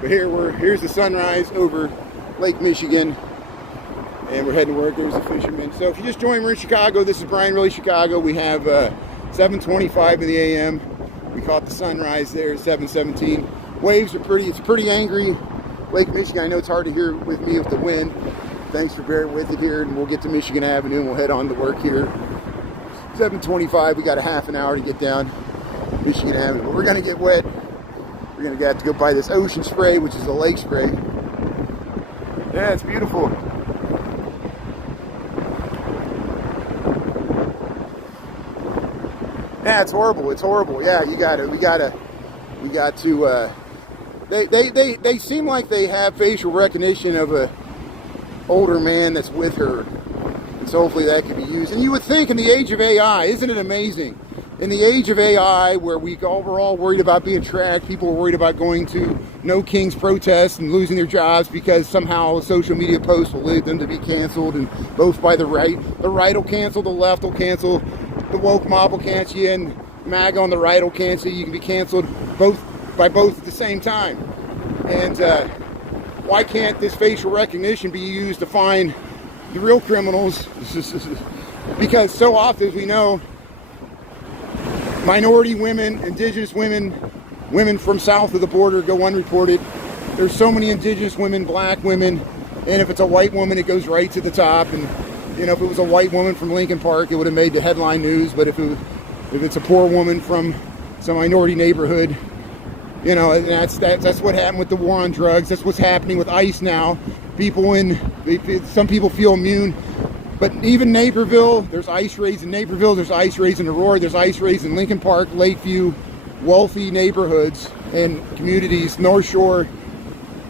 but here's the sunrise over Lake Michigan, and we're heading to work. There's the fishermen. So if you just joined, we're in Chicago. This is Brian Really Chicago. We have 7:25 in the a.m. We caught the sunrise there at 7:17. Waves are pretty. It's pretty angry. Lake Michigan. I know it's hard to hear with me with the wind. Thanks for bearing with it here, and we'll get to Michigan Avenue and we'll head on to work here. 7:25. We got a half an hour to get down Michigan Avenue. But we're gonna get wet. We're gonna have to go buy this ocean spray, which is a lake spray. Yeah, it's beautiful. Yeah, it's horrible. It's horrible. Yeah, we got to. They seem like they have facial recognition of a older man that's with her, and so hopefully that can be used. And you would think, in the age of AI, isn't it amazing? In the age of AI, where we're all worried about being tracked, people are worried about going to No Kings protests and losing their jobs because somehow a social media post will lead them to be canceled, and both by the right. The right will cancel, the left will cancel, the woke mob will cancel you, and MAGA on the right will cancel you. You can be canceled by both at the same time. And why can't this facial recognition be used to find the real criminals? Because so often, as we know, minority women, indigenous women, women from south of the border go unreported. There's so many indigenous women, black women, and if it's a white woman, it goes right to the top. And you know, if it was a white woman from Lincoln Park, it would have made the headline news. But if it's a poor woman from some minority neighborhood, you know, and that's what happened with the war on drugs. That's what's happening with ICE now. Some people feel immune. But even Naperville, there's ICE raids in Naperville, there's ICE raids in Aurora, there's ICE raids in Lincoln Park, Lakeview, wealthy neighborhoods and communities, North Shore,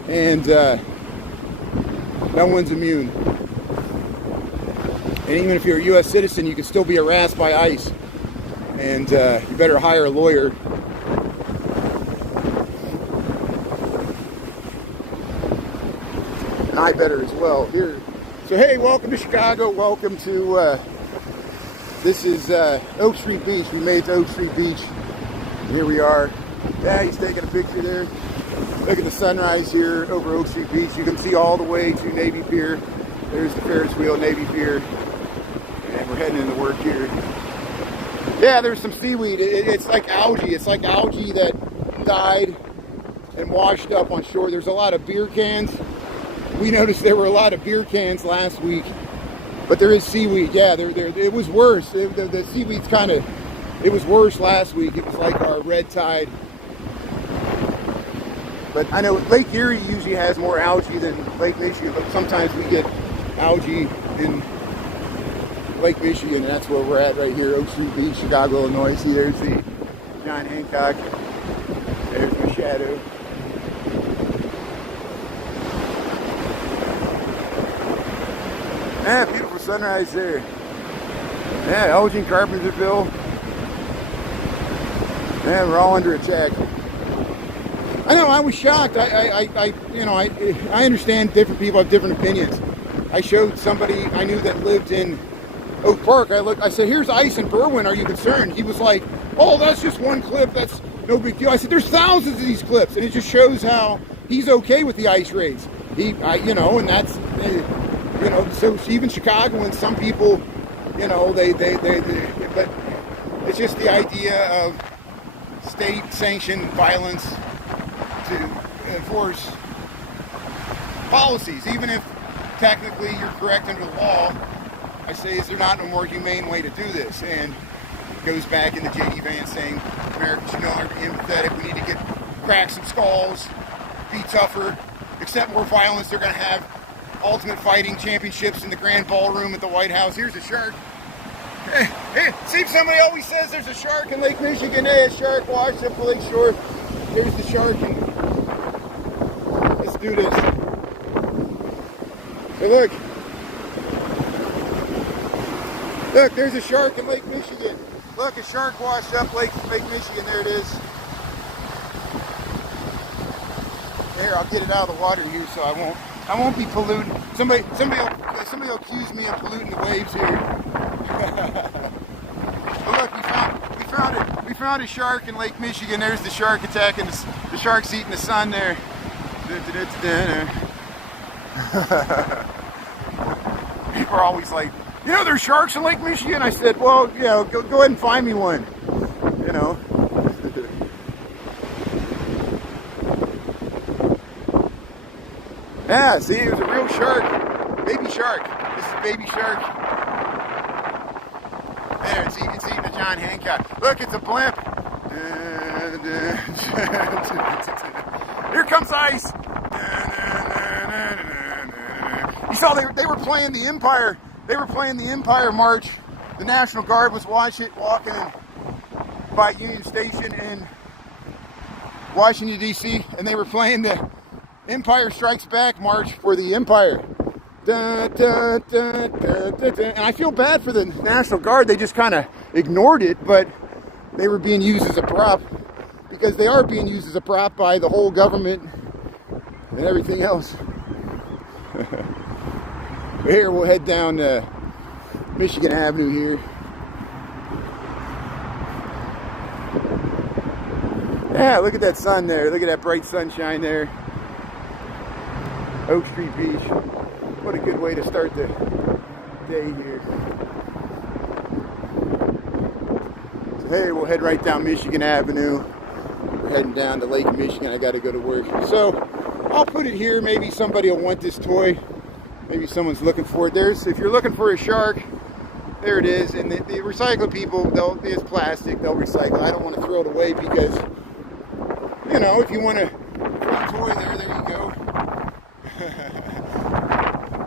and no one's immune. And even if you're a U.S. citizen, you can still be harassed by ICE. And you better hire a lawyer. And I better as well. Here. So hey, welcome to Chicago. Welcome to, this is Oak Street Beach. We made it to Oak Street Beach. And here we are. Yeah, he's taking a picture there. Look at the sunrise here over Oak Street Beach. You can see all the way to Navy Pier. There's the Ferris wheel, Navy Pier. And we're heading into work here. Yeah, there's some seaweed. It's like algae. It's like algae that died and washed up on shore. There's a lot of beer cans. We noticed there were a lot of beer cans last week, but there is seaweed. Yeah, it was worse. The seaweed's it was worse last week. It was like our red tide. But I know Lake Erie usually has more algae than Lake Michigan, but sometimes we get algae in Lake Michigan, and that's where we're at right here, Oak Street Beach, Chicago, Illinois. See, there's the John Hancock. There's my shadow. Ah, beautiful sunrise there. Yeah, Elgin, Carpenterville. Yeah, we're all under attack. I know, I was shocked. I understand different people have different opinions. I showed somebody I knew that lived in Oak Park. I said, here's ice in Berwyn. Are you concerned? He was like, oh, that's just one clip. That's no big deal. I said, there's thousands of these clips. And it just shows how he's okay with the ice raids. And that's... so even Chicago and some people, but It's just the idea of state-sanctioned violence to enforce policies, even if technically you're correct under the law. I say, is there not a more humane way to do this? And it goes back into J.D. Vance saying Americans should no longer be empathetic. We need to get crack some skulls, be tougher, accept more violence. They're going to have ultimate fighting championships in the grand ballroom at the White House. Here's a shark. Hey, see, somebody always says there's a shark in Lake Michigan. Hey, a shark washed up the lake shore. Here's the shark. And let's do this. Hey, look. Look, there's a shark in Lake Michigan. Look, a shark washed up Lake Michigan. There it is. Here, I'll get it out of the water here, so I won't be polluting. Somebody will accuse me of polluting the waves here. But look, we found a shark in Lake Michigan. There's the shark attacking the shark's eating the sun there. People are always like, you know, there's sharks in Lake Michigan. I said, well, you know, go ahead and find me one. You know. Yeah, see, it was a real shark. Baby shark. This is a baby shark. There, it's eating a John Hancock. Look, it's a blimp. Here comes ice. You saw they were playing the Empire. They were playing the Empire March. The National Guard was walking by Union Station in Washington, D.C., and they were playing the Empire Strikes Back March for the Empire. Dun, dun, dun, dun, dun, dun. And I feel bad for the National Guard. They just kind of ignored it, but they were being used as a prop, because they are being used as a prop by the whole government and everything else. Here, we'll head down Michigan Avenue here. Yeah, look at that sun there. Look at that bright sunshine there. Oak Street Beach. What a good way to start the day here. So, hey, we'll head right down Michigan Avenue. We're heading down to Lake Michigan. I got to go to work. So I'll put it here. Maybe somebody will want this toy. Maybe someone's looking for it. If you're looking for a shark, there it is. And the recycle people, it's plastic. They'll recycle. I don't want to throw it away because, you know, if you want to throw a toy there you go.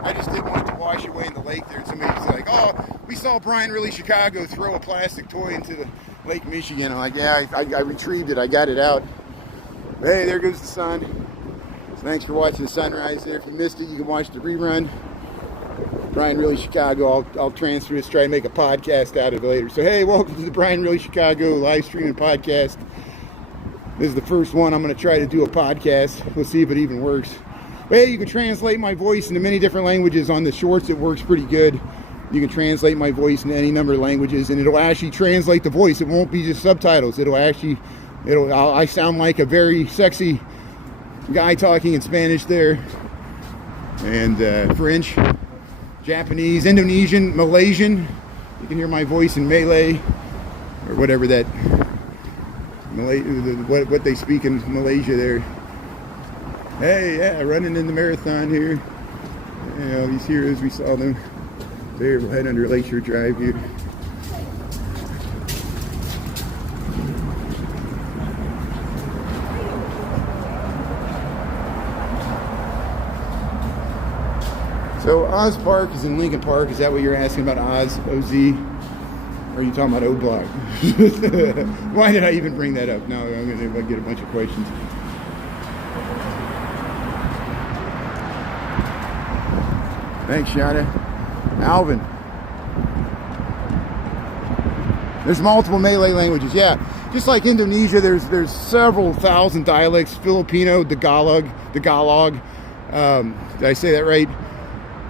I just didn't want it to wash away in the lake there. And somebody's like, oh, we saw Brian Really Chicago throw a plastic toy into the Lake Michigan. I'm like, yeah, I retrieved it. I got it out. Hey, there goes the sun. So thanks for watching the sunrise there. If you missed it, you can watch the rerun. Brian Really Chicago. I'll transfer this, try to make a podcast out of it later. So hey, welcome to the Brian Really Chicago live streaming podcast. This is the first one. I'm going to try to do a podcast. We'll see if it even works. But hey, you can translate my voice into many different languages. On the shorts, it works pretty good. You can translate my voice into any number of languages, and it'll actually translate the voice. It won't be just subtitles. I sound like a very sexy guy talking in Spanish there, and French, Japanese, Indonesian, Malaysian. You can hear my voice in Malay, or whatever that what they speak in Malaysia there. Hey, yeah, running in the marathon here. Yeah, all these heroes, we saw them. There, we'll head under Lakeshore Drive here. So Oz Park is in Lincoln Park. Is that what you're asking about, Oz, OZ? Or are you talking about O-Block? Why did I even bring that up? No, I'm going to get a bunch of questions. Thanks, Shada. Alvin. There's multiple Malay languages. Yeah, just like Indonesia, there's several thousand dialects. Filipino, Tagalog. Did I say that right?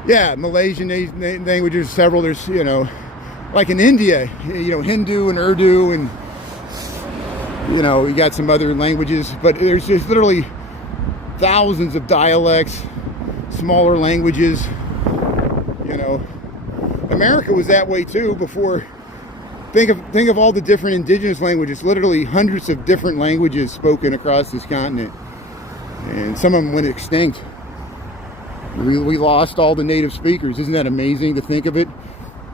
Yeah, Malaysian languages, several. There's, you know, like in India, you know, Hindu and Urdu, and, you know, you got some other languages, but there's just literally thousands of dialects, smaller languages. You know, America was that way too before Think of all the different indigenous languages, literally hundreds of different languages spoken across this continent. And some of them went extinct. We lost all the native speakers. Isn't that amazing to think of it?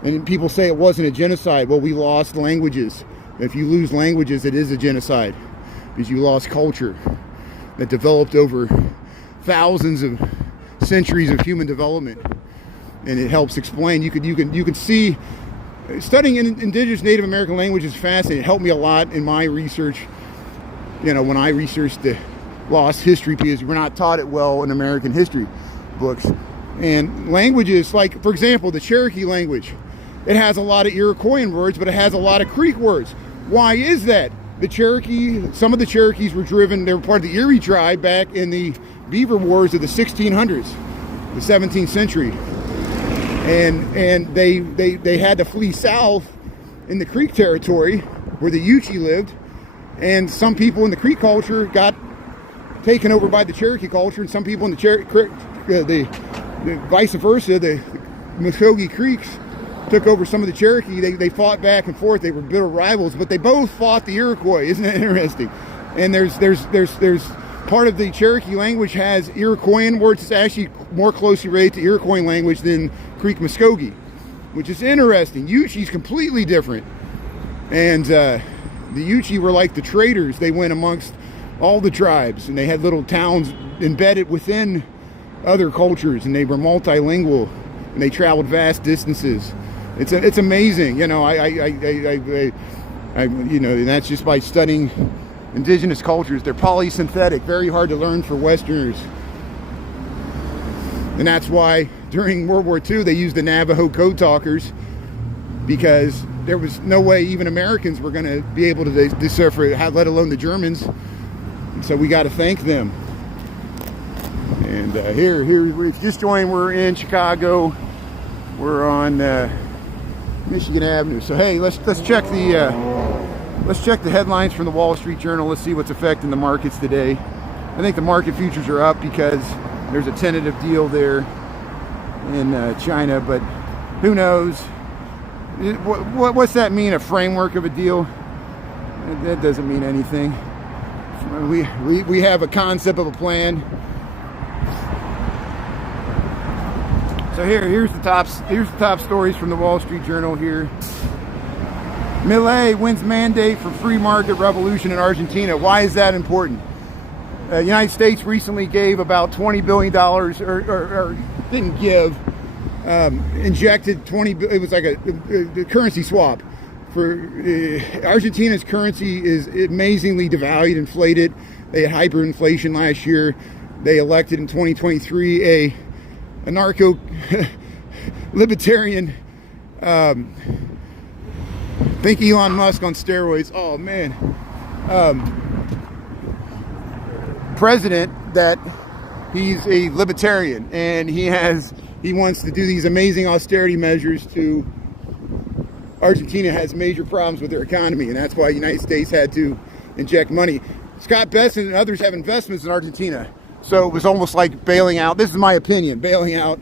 And people say it wasn't a genocide. Well, we lost languages. If you lose languages, it is a genocide, because you lost culture that developed over thousands of centuries of human development. And it helps explain. You can see, studying indigenous Native American language is fascinating. It helped me a lot in my research. You know, when I researched the lost history, because we're not taught it well in American history books. And languages like, for example, the Cherokee language, it has a lot of Iroquoian words, but it has a lot of Creek words. Why is that? The Cherokee, some of the Cherokees were driven, they were part of the Erie tribe back in the Beaver Wars of the 1600s, the 17th century. And they had to flee south in the Creek territory where the Yuchi lived, and some people in the Creek culture got taken over by the Cherokee culture, and some people in the vice versa, the Muskogee Creeks took over some of the Cherokee. They fought back and forth. They were bitter rivals, but they both fought the Iroquois. Isn't that interesting? And there's part of the Cherokee language has Iroquoian words. It's actually more closely related to Iroquois language than Creek Muskogee, which is interesting. Yuchi's completely different. And the Yuchi were like the traders. They went amongst all the tribes, and they had little towns embedded within other cultures, and they were multilingual, and they traveled vast distances. It's amazing, you know. I you know, and that's just by studying indigenous cultures. They're polysynthetic, very hard to learn for Westerners, and that's why during World War II they used the Navajo code talkers, because there was no way even Americans were going to be able to decipher it, let alone the Germans. And so we got to thank them. And here we've just joined. We're in Chicago. We're on Michigan Avenue. So hey, let's check the headlines from the Wall Street Journal. Let's see what's affecting the markets today. I think the market futures are up because there's a tentative deal there in China, but who knows? What's that mean? A framework of a deal? That doesn't mean anything. We have a concept of a plan. So here's the top stories from the Wall Street Journal here. Milei wins mandate for free market revolution in Argentina. Why is that important? The United States recently gave about $20 billion, or didn't give, injected 20. It was like a currency swap. For Argentina's currency is amazingly devalued, inflated. They had hyperinflation last year. They elected in 2023 a narco libertarian, think Elon Musk on steroids. Oh man, president that he's a libertarian, and he wants to do these amazing austerity measures to. Argentina has major problems with their economy, and that's why the United States had to inject money. Scott Bessent and others have investments in Argentina, so it was almost like bailing out. This is my opinion, bailing out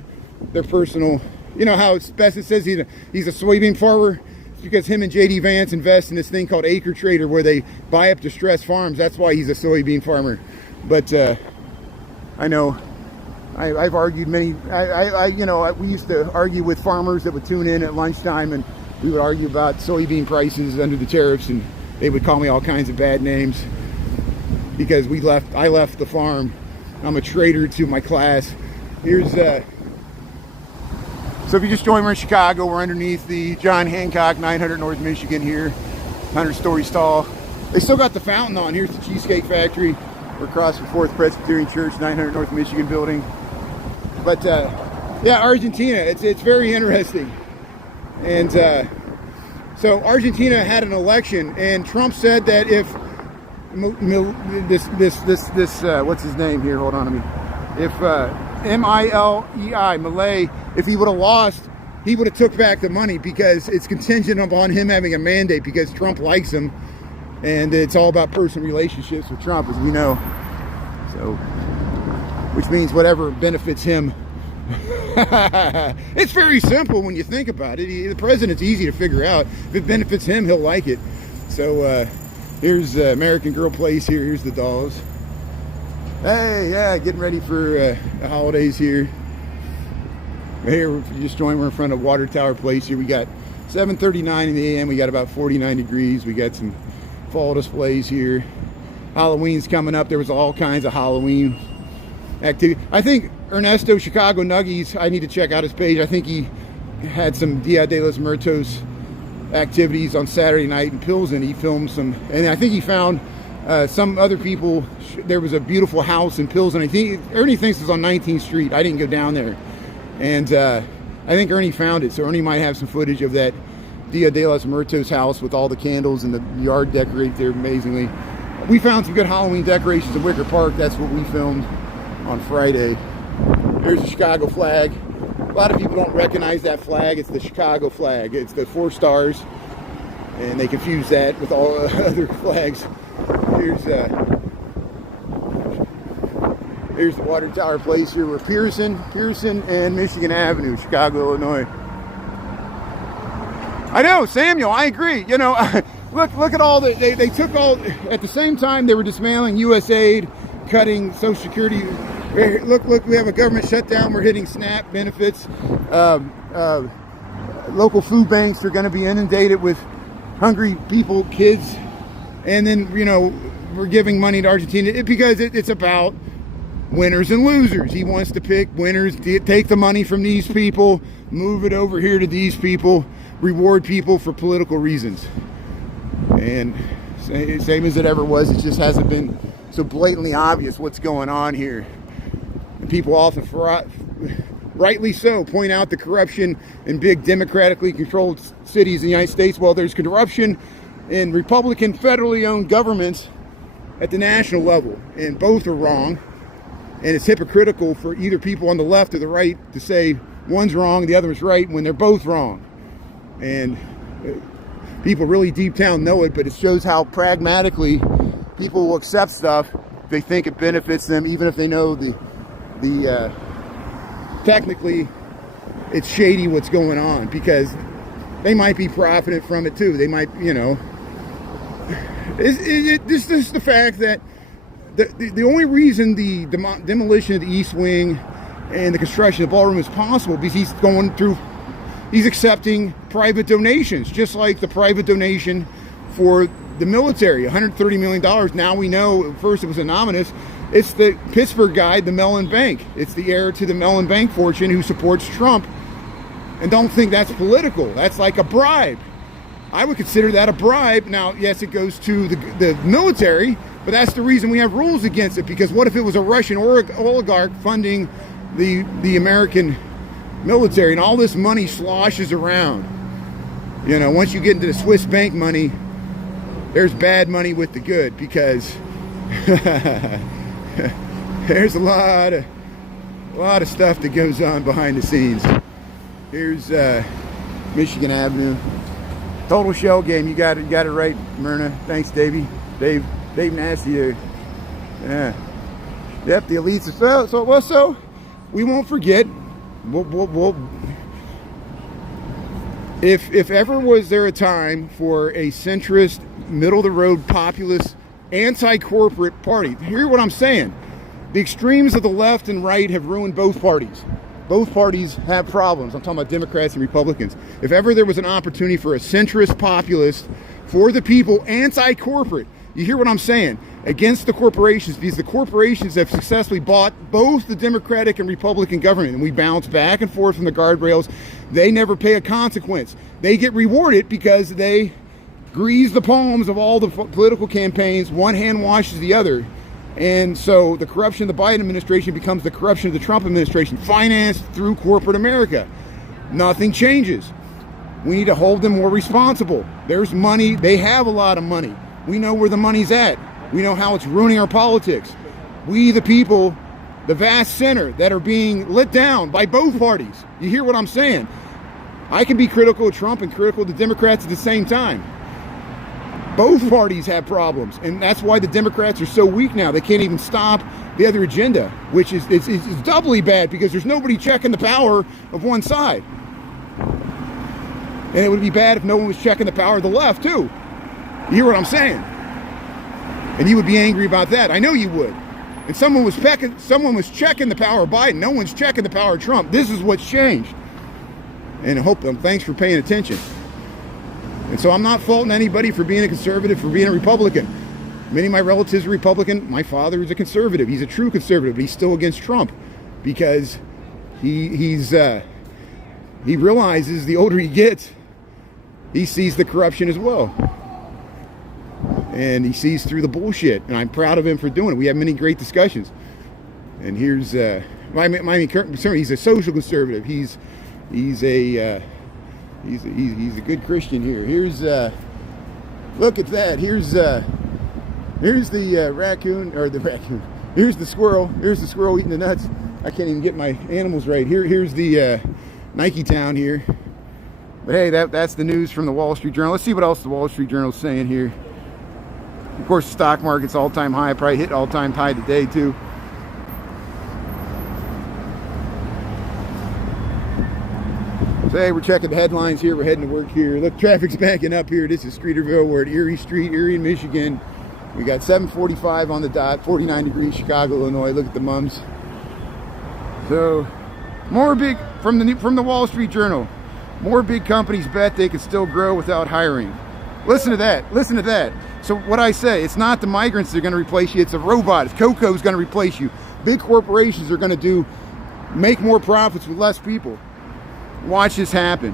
their personal. You know how Bessent says he's a soybean farmer? It's because him and J.D. Vance invest in this thing called Acre Trader, where they buy up distressed farms. That's why he's a soybean farmer. But I know I've argued many. We used to argue with farmers that would tune in at lunchtime, and we would argue about soybean prices under the tariffs, and they would call me all kinds of bad names because I left the farm. I'm a traitor to my class. Here's so if you just joined, we're in Chicago. We're underneath the John Hancock, 900 North Michigan here, 100 stories tall. They still got the fountain on. Here's the Cheesecake Factory. We're across from Fourth Presbyterian Church, 900 North Michigan building. But yeah, Argentina, it's very interesting. And so Argentina had an election, and Trump said that if what's his name here? Hold on to me. If Milei, if he would have lost, he would have took back the money, because it's contingent upon him having a mandate, because Trump likes him, and it's all about personal relationships with Trump, as we know. So, which means whatever benefits him It's very simple when you think about it. The president's easy to figure out. If it benefits him, he'll like it. So here's American Girl Place here. Here's the dolls. Hey, yeah, getting ready for the holidays here. Here, we're just joined. We're in front of Water Tower Place here. We got 7:39 in the a.m. We got about 49 degrees. We got some fall displays here. Halloween's coming up. There was all kinds of Halloween activity. I think Ernesto Chicago Nuggies, I need to check out his page. I think he had some Dia de los Muertos activities on Saturday night in Pilsen. He filmed some, and I think he found some other people. There was a beautiful house in Pilsen. I think Ernie thinks it's on 19th Street. I didn't go down there. And I think Ernie found it. So Ernie might have some footage of that Dia de los Muertos house with all the candles and the yard decorated there amazingly. We found some good Halloween decorations in Wicker Park. That's what we filmed on Friday. There's the Chicago flag. A lot of people don't recognize that flag. It's the Chicago flag. It's the 4 stars, and they confuse that with all other flags. Here's the Water Tower Place here. We're Pearson and Michigan Avenue, Chicago, Illinois. I know, Samuel, I agree. You know, look at all the, they took all, at the same time they were dismantling USAID, cutting Social Security. Look, we have a government shutdown. We're hitting SNAP benefits. Local food banks are going to be inundated with hungry people, kids. And then, you know, we're giving money to Argentina because it's about winners and losers. He wants to pick winners, take the money from these people, move it over here to these people, reward people for political reasons. And same as it ever was, it just hasn't been so blatantly obvious what's going on here. And people often, rightly so, point out the corruption in big democratically controlled cities in the United States. Well, there's corruption in Republican federally owned governments at the national level, and both are wrong. And it's hypocritical for either people on the left or the right to say one's wrong, the other is right, when they're both wrong. And people really deep down know it, but it shows how pragmatically people will accept stuff if they think it benefits them, even if they know the technically it's shady what's going on, because they might be profiting from it too. They might, you know, this is the fact that the only reason the demolition of the East Wing and the construction of the ballroom is possible because he's accepting private donations, just like the private donation for the military, $130 million. Now we know, at first it was anonymous. It's the Pittsburgh guy, the Mellon Bank. It's the heir to the Mellon Bank fortune who supports Trump. And don't think that's political. That's like a bribe. I would consider that a bribe. Now, yes, it goes to the military, but that's the reason we have rules against it. Because what if it was a Russian oligarch funding the American military, and all this money sloshes around? You know, once you get into the Swiss bank money, there's bad money with the good, because there's a lot of stuff that goes on behind the scenes. Here's Michigan Avenue. Total shell game. You got it right, Myrna. Thanks, Davey. Dave Nasty. Yeah. Yep, the elites are so we won't forget. If ever was there a time for a centrist, middle-of-the-road, populist, anti-corporate party, hear what I'm saying. The extremes of the left and right have ruined both parties. Both parties have problems. I'm talking about Democrats and Republicans. If ever there was an opportunity for a centrist, populist, for the people, anti-corporate, you hear what I'm saying? Against the corporations, because the corporations have successfully bought both the Democratic and Republican government, and we bounce back and forth from the guardrails. They never pay a consequence. They get rewarded because they grease the palms of all the political campaigns. One hand washes the other. And so the corruption of the Biden administration becomes the corruption of the Trump administration, financed through corporate America. Nothing changes. We need to hold them more responsible. There's money. They have a lot of money. We know where the money's at. We know how it's ruining our politics. We, the people, the vast center, that are being lit down by both parties. You hear what I'm saying? I can be critical of Trump and critical of the Democrats at the same time. Both parties have problems, and that's why the Democrats are so weak now. They can't even stop the other agenda, which is doubly bad because there's nobody checking the power of one side. And it would be bad if no one was checking the power of the left, too. You hear what I'm saying? And you would be angry about that. I know you would. And someone was checking the power of Biden. No one's checking the power of Trump. This is what's changed. And thanks for paying attention. And so I'm not faulting anybody for being a conservative, for being a Republican. Many of my relatives are Republican. My father is a conservative. He's a true conservative, but he's still against Trump because he realizes the older he gets, he sees the corruption as well. And he sees through the bullshit. And I'm proud of him for doing it. We have many great discussions. And here's he's a social conservative. He's a good Christian here. Here's look at that. Here's the raccoon, or the raccoon. Here's the squirrel. Here's the squirrel eating the nuts. I can't even get my animals right. Here's the Nike Town here. But hey, that's the news from the Wall Street Journal. Let's see what else the Wall Street Journal is saying here. Of course, the stock market's all-time high. Probably hit all-time high today too. So hey, we're checking the headlines here. We're heading to work here. Look, traffic's backing up here. This is Streeterville. We're at Erie Street, Erie, Michigan. We got 7:45 on the dot, 49 degrees, Chicago, Illinois. Look at the mums. So, more big from the Wall Street Journal. More big companies bet they can still grow without hiring. Listen to that. Listen to that. So what I say, it's not the migrants that are going to replace you. It's a robot. It's Coco's going to replace you. Big corporations are going to make more profits with less people. Watch this happen.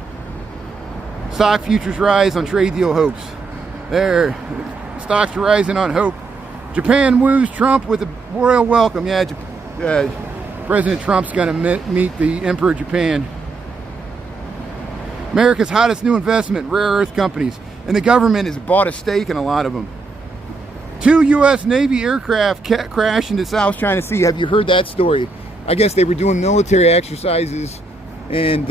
Stock futures rise on trade deal hopes. There. Stocks are rising on hope. Japan woos Trump with a royal welcome. Yeah, President Trump's going to meet the Emperor of Japan. America's hottest new investment, rare earth companies. And the government has bought a stake in a lot of them. 2 U.S. Navy aircraft crashed into South China Sea. Have you heard that story? I guess they were doing military exercises and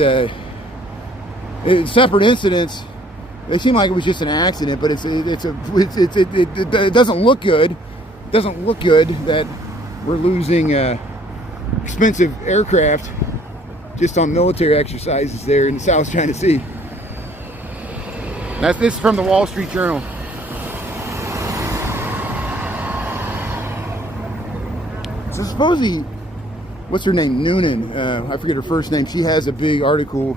separate incidents. It seemed like it was just an accident, but it doesn't look good. It doesn't look good that we're losing expensive aircraft just on military exercises there in the South China Sea. This is from the Wall Street Journal. So supposedly, what's her name? Noonan. I forget her first name. She has a big article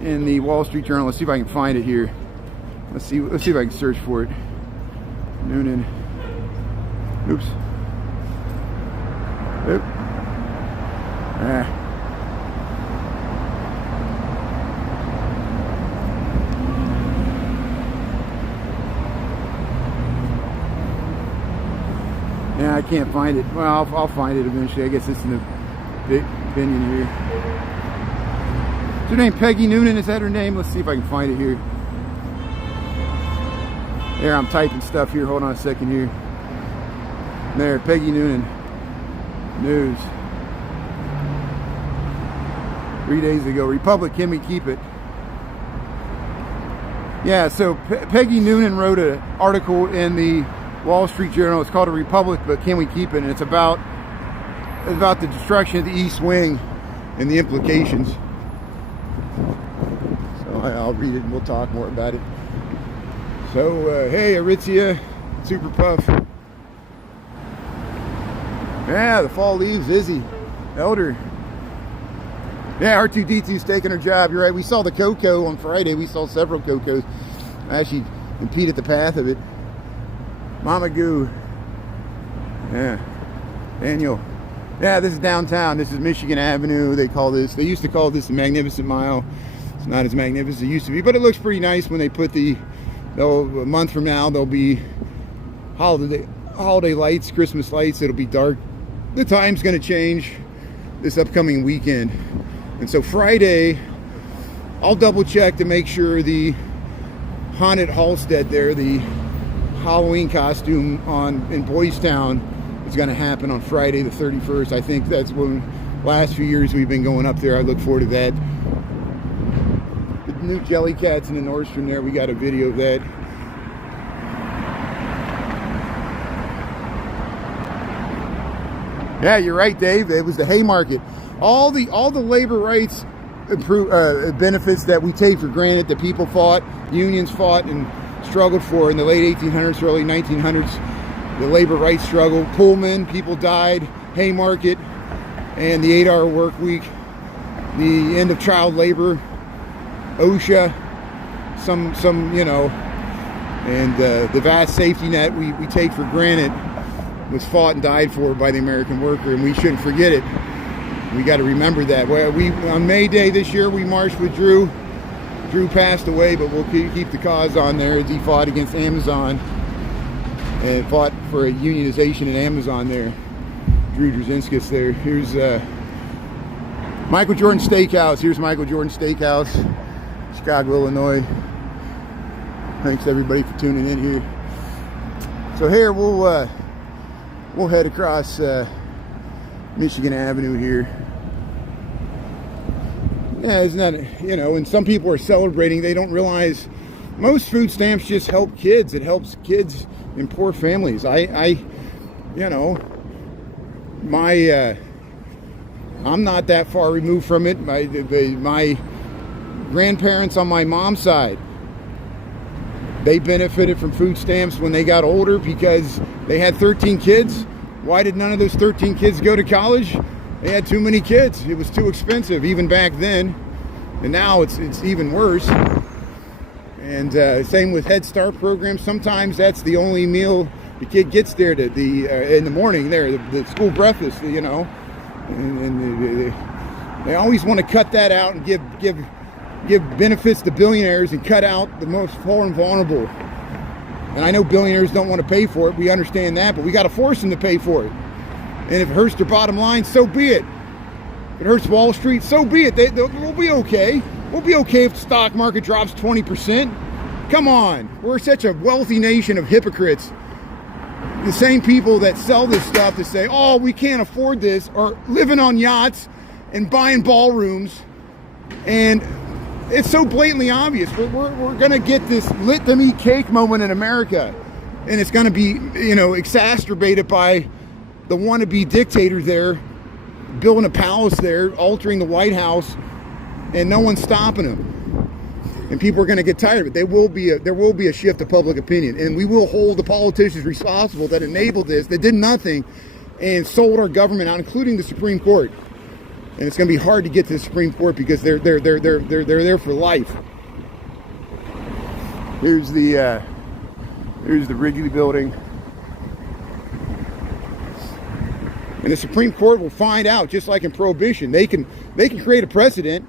in the Wall Street Journal. Let's see if I can find it here. Let's see if I can search for it. Noonan. Oops. Oop. Yeah, I can't find it. Well, I'll find it eventually. I guess it's in the opinion here. Is her name Peggy Noonan? Is that her name? Let's see if I can find it here. There, I'm typing stuff here. Hold on a second here. There, Peggy Noonan. News. 3 days ago. Republic, can we keep it? Yeah, so Peggy Noonan wrote an article in the Wall Street Journal. It's called A Republic, but Can We Keep It? And it's about the destruction of the East Wing and the implications. So I'll read it and we'll talk more about it. So, hey, Aritzia, Super Puff. Yeah, the fall leaves, Izzy, Elder. Yeah, R2D2's taking her job. You're right. We saw the Coco on Friday. We saw several Cocos. I actually impeded the path of it. Mama Goo. Yeah. Daniel. Yeah, this is downtown. This is Michigan Avenue. They used to call this the Magnificent Mile. It's not as magnificent as it used to be, but it looks pretty nice when they put a month from now, there'll be holiday lights, Christmas lights. It'll be dark. The time's going to change this upcoming weekend. And so Friday, I'll double check to make sure the haunted Halstead there, the Halloween costume in Boys Town, is going to happen on Friday the 31st. I think that's when last few years we've been going up there. I look forward to that. The new Jellycats in the Nordstrom there, we got a video of that. Yeah, you're right, Dave. It was the Haymarket. All the labor rights benefits that we take for granted, that people fought, unions fought and struggled for in the late 1800s, early 1900s. The labor rights struggle. Pullman, people died. Haymarket, and the 8-hour work week. The end of child labor. OSHA, some you know, and the vast safety net we take for granted was fought and died for by the American worker, and we shouldn't forget it. We got to remember that. Well, on May Day this year, we marched with Drew. Drew passed away, but we'll keep the cause on there as he fought against Amazon and fought for a unionization in Amazon there. Drew Drzezinskis there. Here's Michael Jordan Steakhouse. Here's Michael Jordan Steakhouse, Chicago, Illinois. Thanks everybody for tuning in here. So here we'll head across Michigan Avenue here. Yeah, it's not, you know, and some people are celebrating. They don't realize most food stamps just help kids. It helps kids in poor families. You know, I'm not that far removed from it. My grandparents on my mom's side, they benefited from food stamps when they got older because they had 13 kids. Why did none of those 13 kids go to college? They had too many kids. It was too expensive even back then, and now it's even worse. And same with Head Start programs. Sometimes that's the only meal the kid gets there in the morning. There, the school breakfast, you know. And they always want to cut that out and give benefits to billionaires and cut out the most poor and vulnerable. And I know billionaires don't want to pay for it. We understand that, but we got to force them to pay for it. And if it hurts their bottom line, so be it. If it hurts Wall Street, so be it. We'll be okay. We'll be okay if the stock market drops 20%. Come on. We're such a wealthy nation of hypocrites. The same people that sell this stuff to say, oh, we can't afford this, are living on yachts and buying ballrooms. And it's so blatantly obvious. We're going to get this let them eat cake moment in America. And it's going to be, you know, exacerbated by the wannabe dictator there, building a palace there, altering the White House, and no one's stopping him. And people are going to get tired of it. There will be a shift of public opinion, and we will hold the politicians responsible that enabled this, that did nothing, and sold our government out, including the Supreme Court. And it's going to be hard to get to the Supreme Court because they're there for life. Here's the Wrigley Building. And the Supreme Court will find out, just like in Prohibition, they can create a precedent.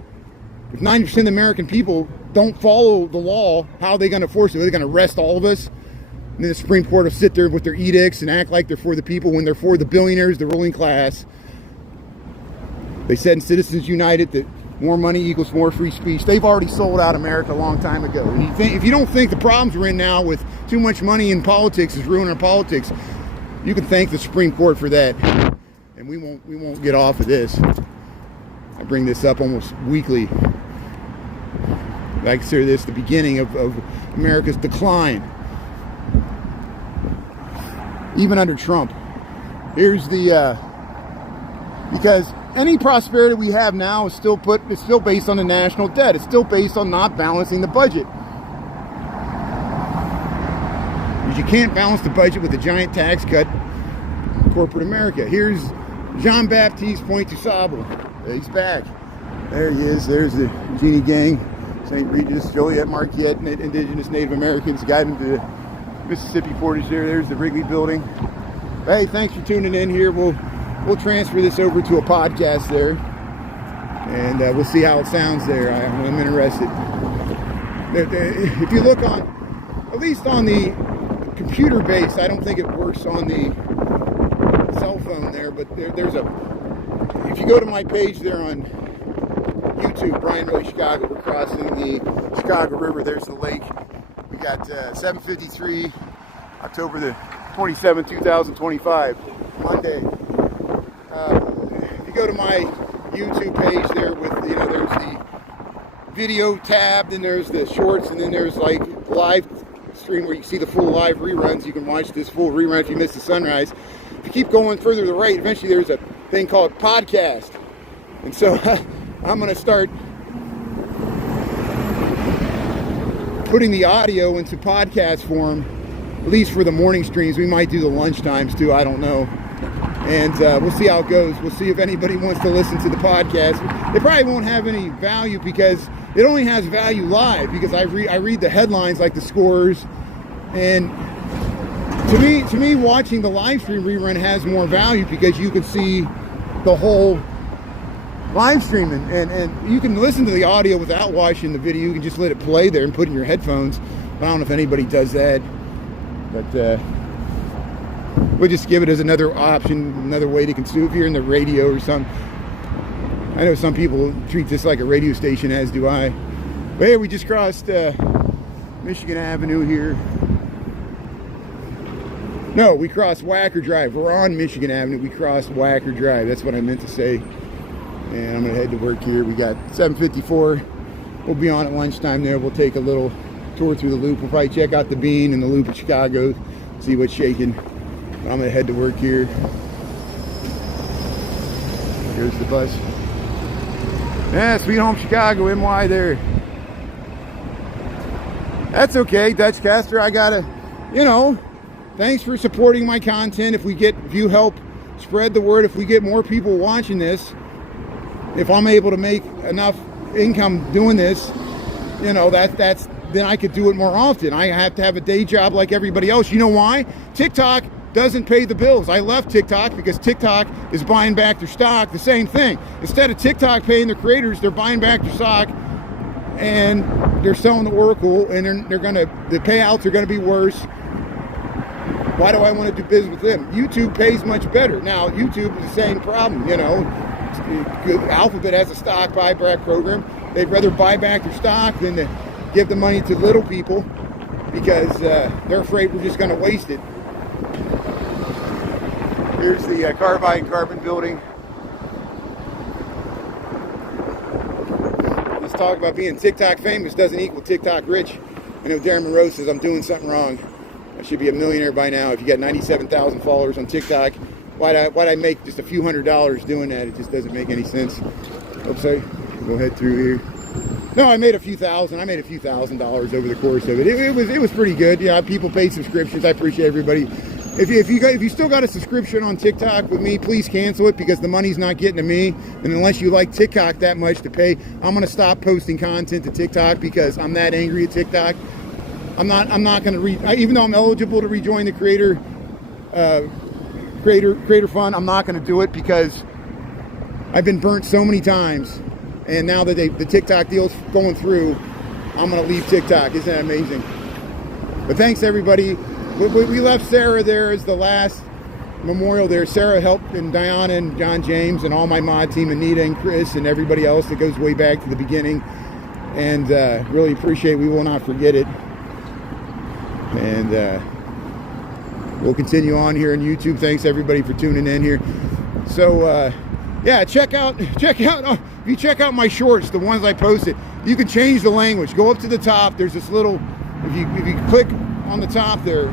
If 90% of the American people don't follow the law, how are they going to force it? Are they going to arrest all of us? And then the Supreme Court will sit there with their edicts and act like they're for the people when they're for the billionaires, the ruling class. They said in Citizens United that more money equals more free speech. They've already sold out America a long time ago. And if you don't think the problems we're in now with too much money in politics is ruining our politics, you can thank the Supreme Court for that. And we won't get off of this. I bring this up almost weekly. I consider this the beginning of America's decline. Even under Trump. Here's the because any prosperity we have now is still based on the national debt. It's still based on not balancing the budget. Because you can't balance the budget with a giant tax cut in corporate America. Here's Jean-Baptiste Pointe-du-Sable. He's back. There he is. There's the Genie Gang, St. Regis, Joliet Marquette, Indigenous Native Americans guiding the Mississippi Portage there. There's the Wrigley Building. Hey, thanks for tuning in here. We'll transfer this over to a podcast there, and we'll see how it sounds there. I'm interested. If you look on, at least on the computer base, I don't think it works on the cell phone there, but there's if you go to my page there on YouTube, Brian Ray Chicago, we're crossing the Chicago River. There's the lake. We got 7:53, October the 27th, 2025, Monday. If you go to my YouTube page there with, there's the video tab, then there's the shorts, and then there's like live stream where you see the full live reruns. You can watch this full rerun if you missed the sunrise. If you keep going further to the right, eventually there's a thing called podcast. And so I'm going to start putting the audio into podcast form, at least for the morning streams. We might do the lunch times too, I don't know. And we'll see how it goes. We'll see if anybody wants to listen to the podcast. It probably won't have any value because it only has value live, because I read the headlines like the scores. And to me, watching the live stream rerun has more value because you can see the whole live stream, and you can listen to the audio without watching the video. You can just let it play there and put it in your headphones. I don't know if anybody does that, but we'll just give it as another option, another way to consume. If you're in the radio or something, I know some people treat this like a radio station, as do I. But hey, we just crossed Michigan Avenue here. No, we crossed Wacker Drive. We're on Michigan Avenue. We crossed Wacker Drive. That's what I meant to say. And I'm going to head to work here. We got 7:54. We'll be on at lunchtime there. We'll take a little tour through the loop. We'll probably check out the Bean and the loop of Chicago, see what's shaking. I'm going to head to work here. Here's the bus. Yeah, Sweet Home Chicago, MY there. That's okay, Dutchcaster. I got to, thanks for supporting my content. If you help spread the word, if we get more people watching this, if I'm able to make enough income doing this, then I could do it more often. I have to have a day job like everybody else. You know why? TikTok doesn't pay the bills. I left TikTok because TikTok is buying back their stock. The same thing. Instead of TikTok paying their creators, they're buying back their stock and they're selling the Oracle, and the payouts are gonna be worse. Why do I want to do business with them? YouTube pays much better. Now, YouTube is the same problem, Alphabet has a stock buyback program. They'd rather buy back their stock than to give the money to little people because they're afraid we're just going to waste it. Here's the Carbide and Carbon building. Let's talk about being TikTok famous doesn't equal TikTok rich. I know Darren Monroe says I'm doing something wrong. I should be a millionaire by now. If you got 97,000 followers on TikTok, why'd I make just a few $100s doing that? It just doesn't make any sense. Oops, sorry. Go head through here. No, I made a few thousand. I made a few $1,000s over the course of it. It was pretty good. Yeah, people paid subscriptions. I appreciate everybody. If you still got a subscription on TikTok with me, please cancel it because the money's not getting to me. And unless you like TikTok that much to pay, I'm gonna stop posting content to TikTok because I'm that angry at TikTok. I'm not gonna even though I'm eligible to rejoin the creator fund, I'm not gonna do it because I've been burnt so many times. And now that the TikTok deal's going through, I'm gonna leave TikTok. Isn't that amazing? But thanks everybody. We left Sarah there as the last memorial there. Sarah helped, and Diana and John James and all my mod team, Anita and Chris and everybody else that goes way back to the beginning. And really appreciate it. We will not forget it. And we'll continue on here on YouTube. Thanks everybody for tuning in here. So yeah, check out if you check out my shorts, the ones I posted, you can change the language. Go up to the top. There's this little, if you click on the top there,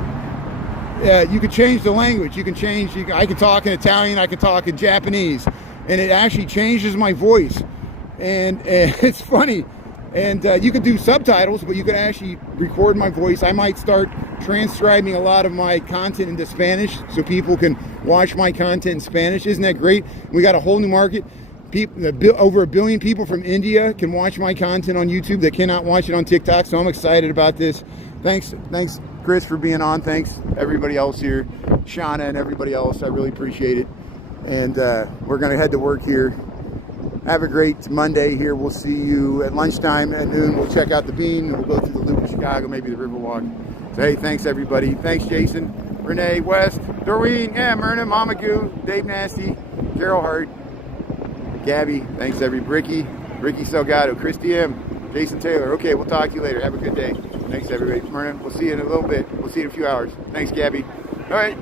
you can change the language. I can talk in Italian, I can talk in Japanese, and it actually changes my voice. And it's funny. And you can do subtitles, but you can actually record my voice. I might start transcribing a lot of my content into Spanish so people can watch my content in Spanish. Isn't that great? We got a whole new market. Over 1 billion people from India can watch my content on YouTube that cannot watch it on TikTok. So I'm excited about this. Thanks, Chris, for being on. Thanks, everybody else here, Shauna and everybody else. I really appreciate it. And we're going to head to work here. Have a great Monday here. We'll see you at lunchtime at noon. We'll check out the Bean. We'll go through the loop of Chicago, maybe the Riverwalk. So, hey, thanks, everybody. Thanks, Jason, Renee, West, Doreen, Myrna, Mama Goo, Dave Nasty, Carol Hart, Gabby. Thanks, everybody. Ricky Salgado, Christy M, Jason Taylor. Okay, we'll talk to you later. Have a good day. Thanks, everybody. Myrna, we'll see you in a little bit. We'll see you in a few hours. Thanks, Gabby. All right.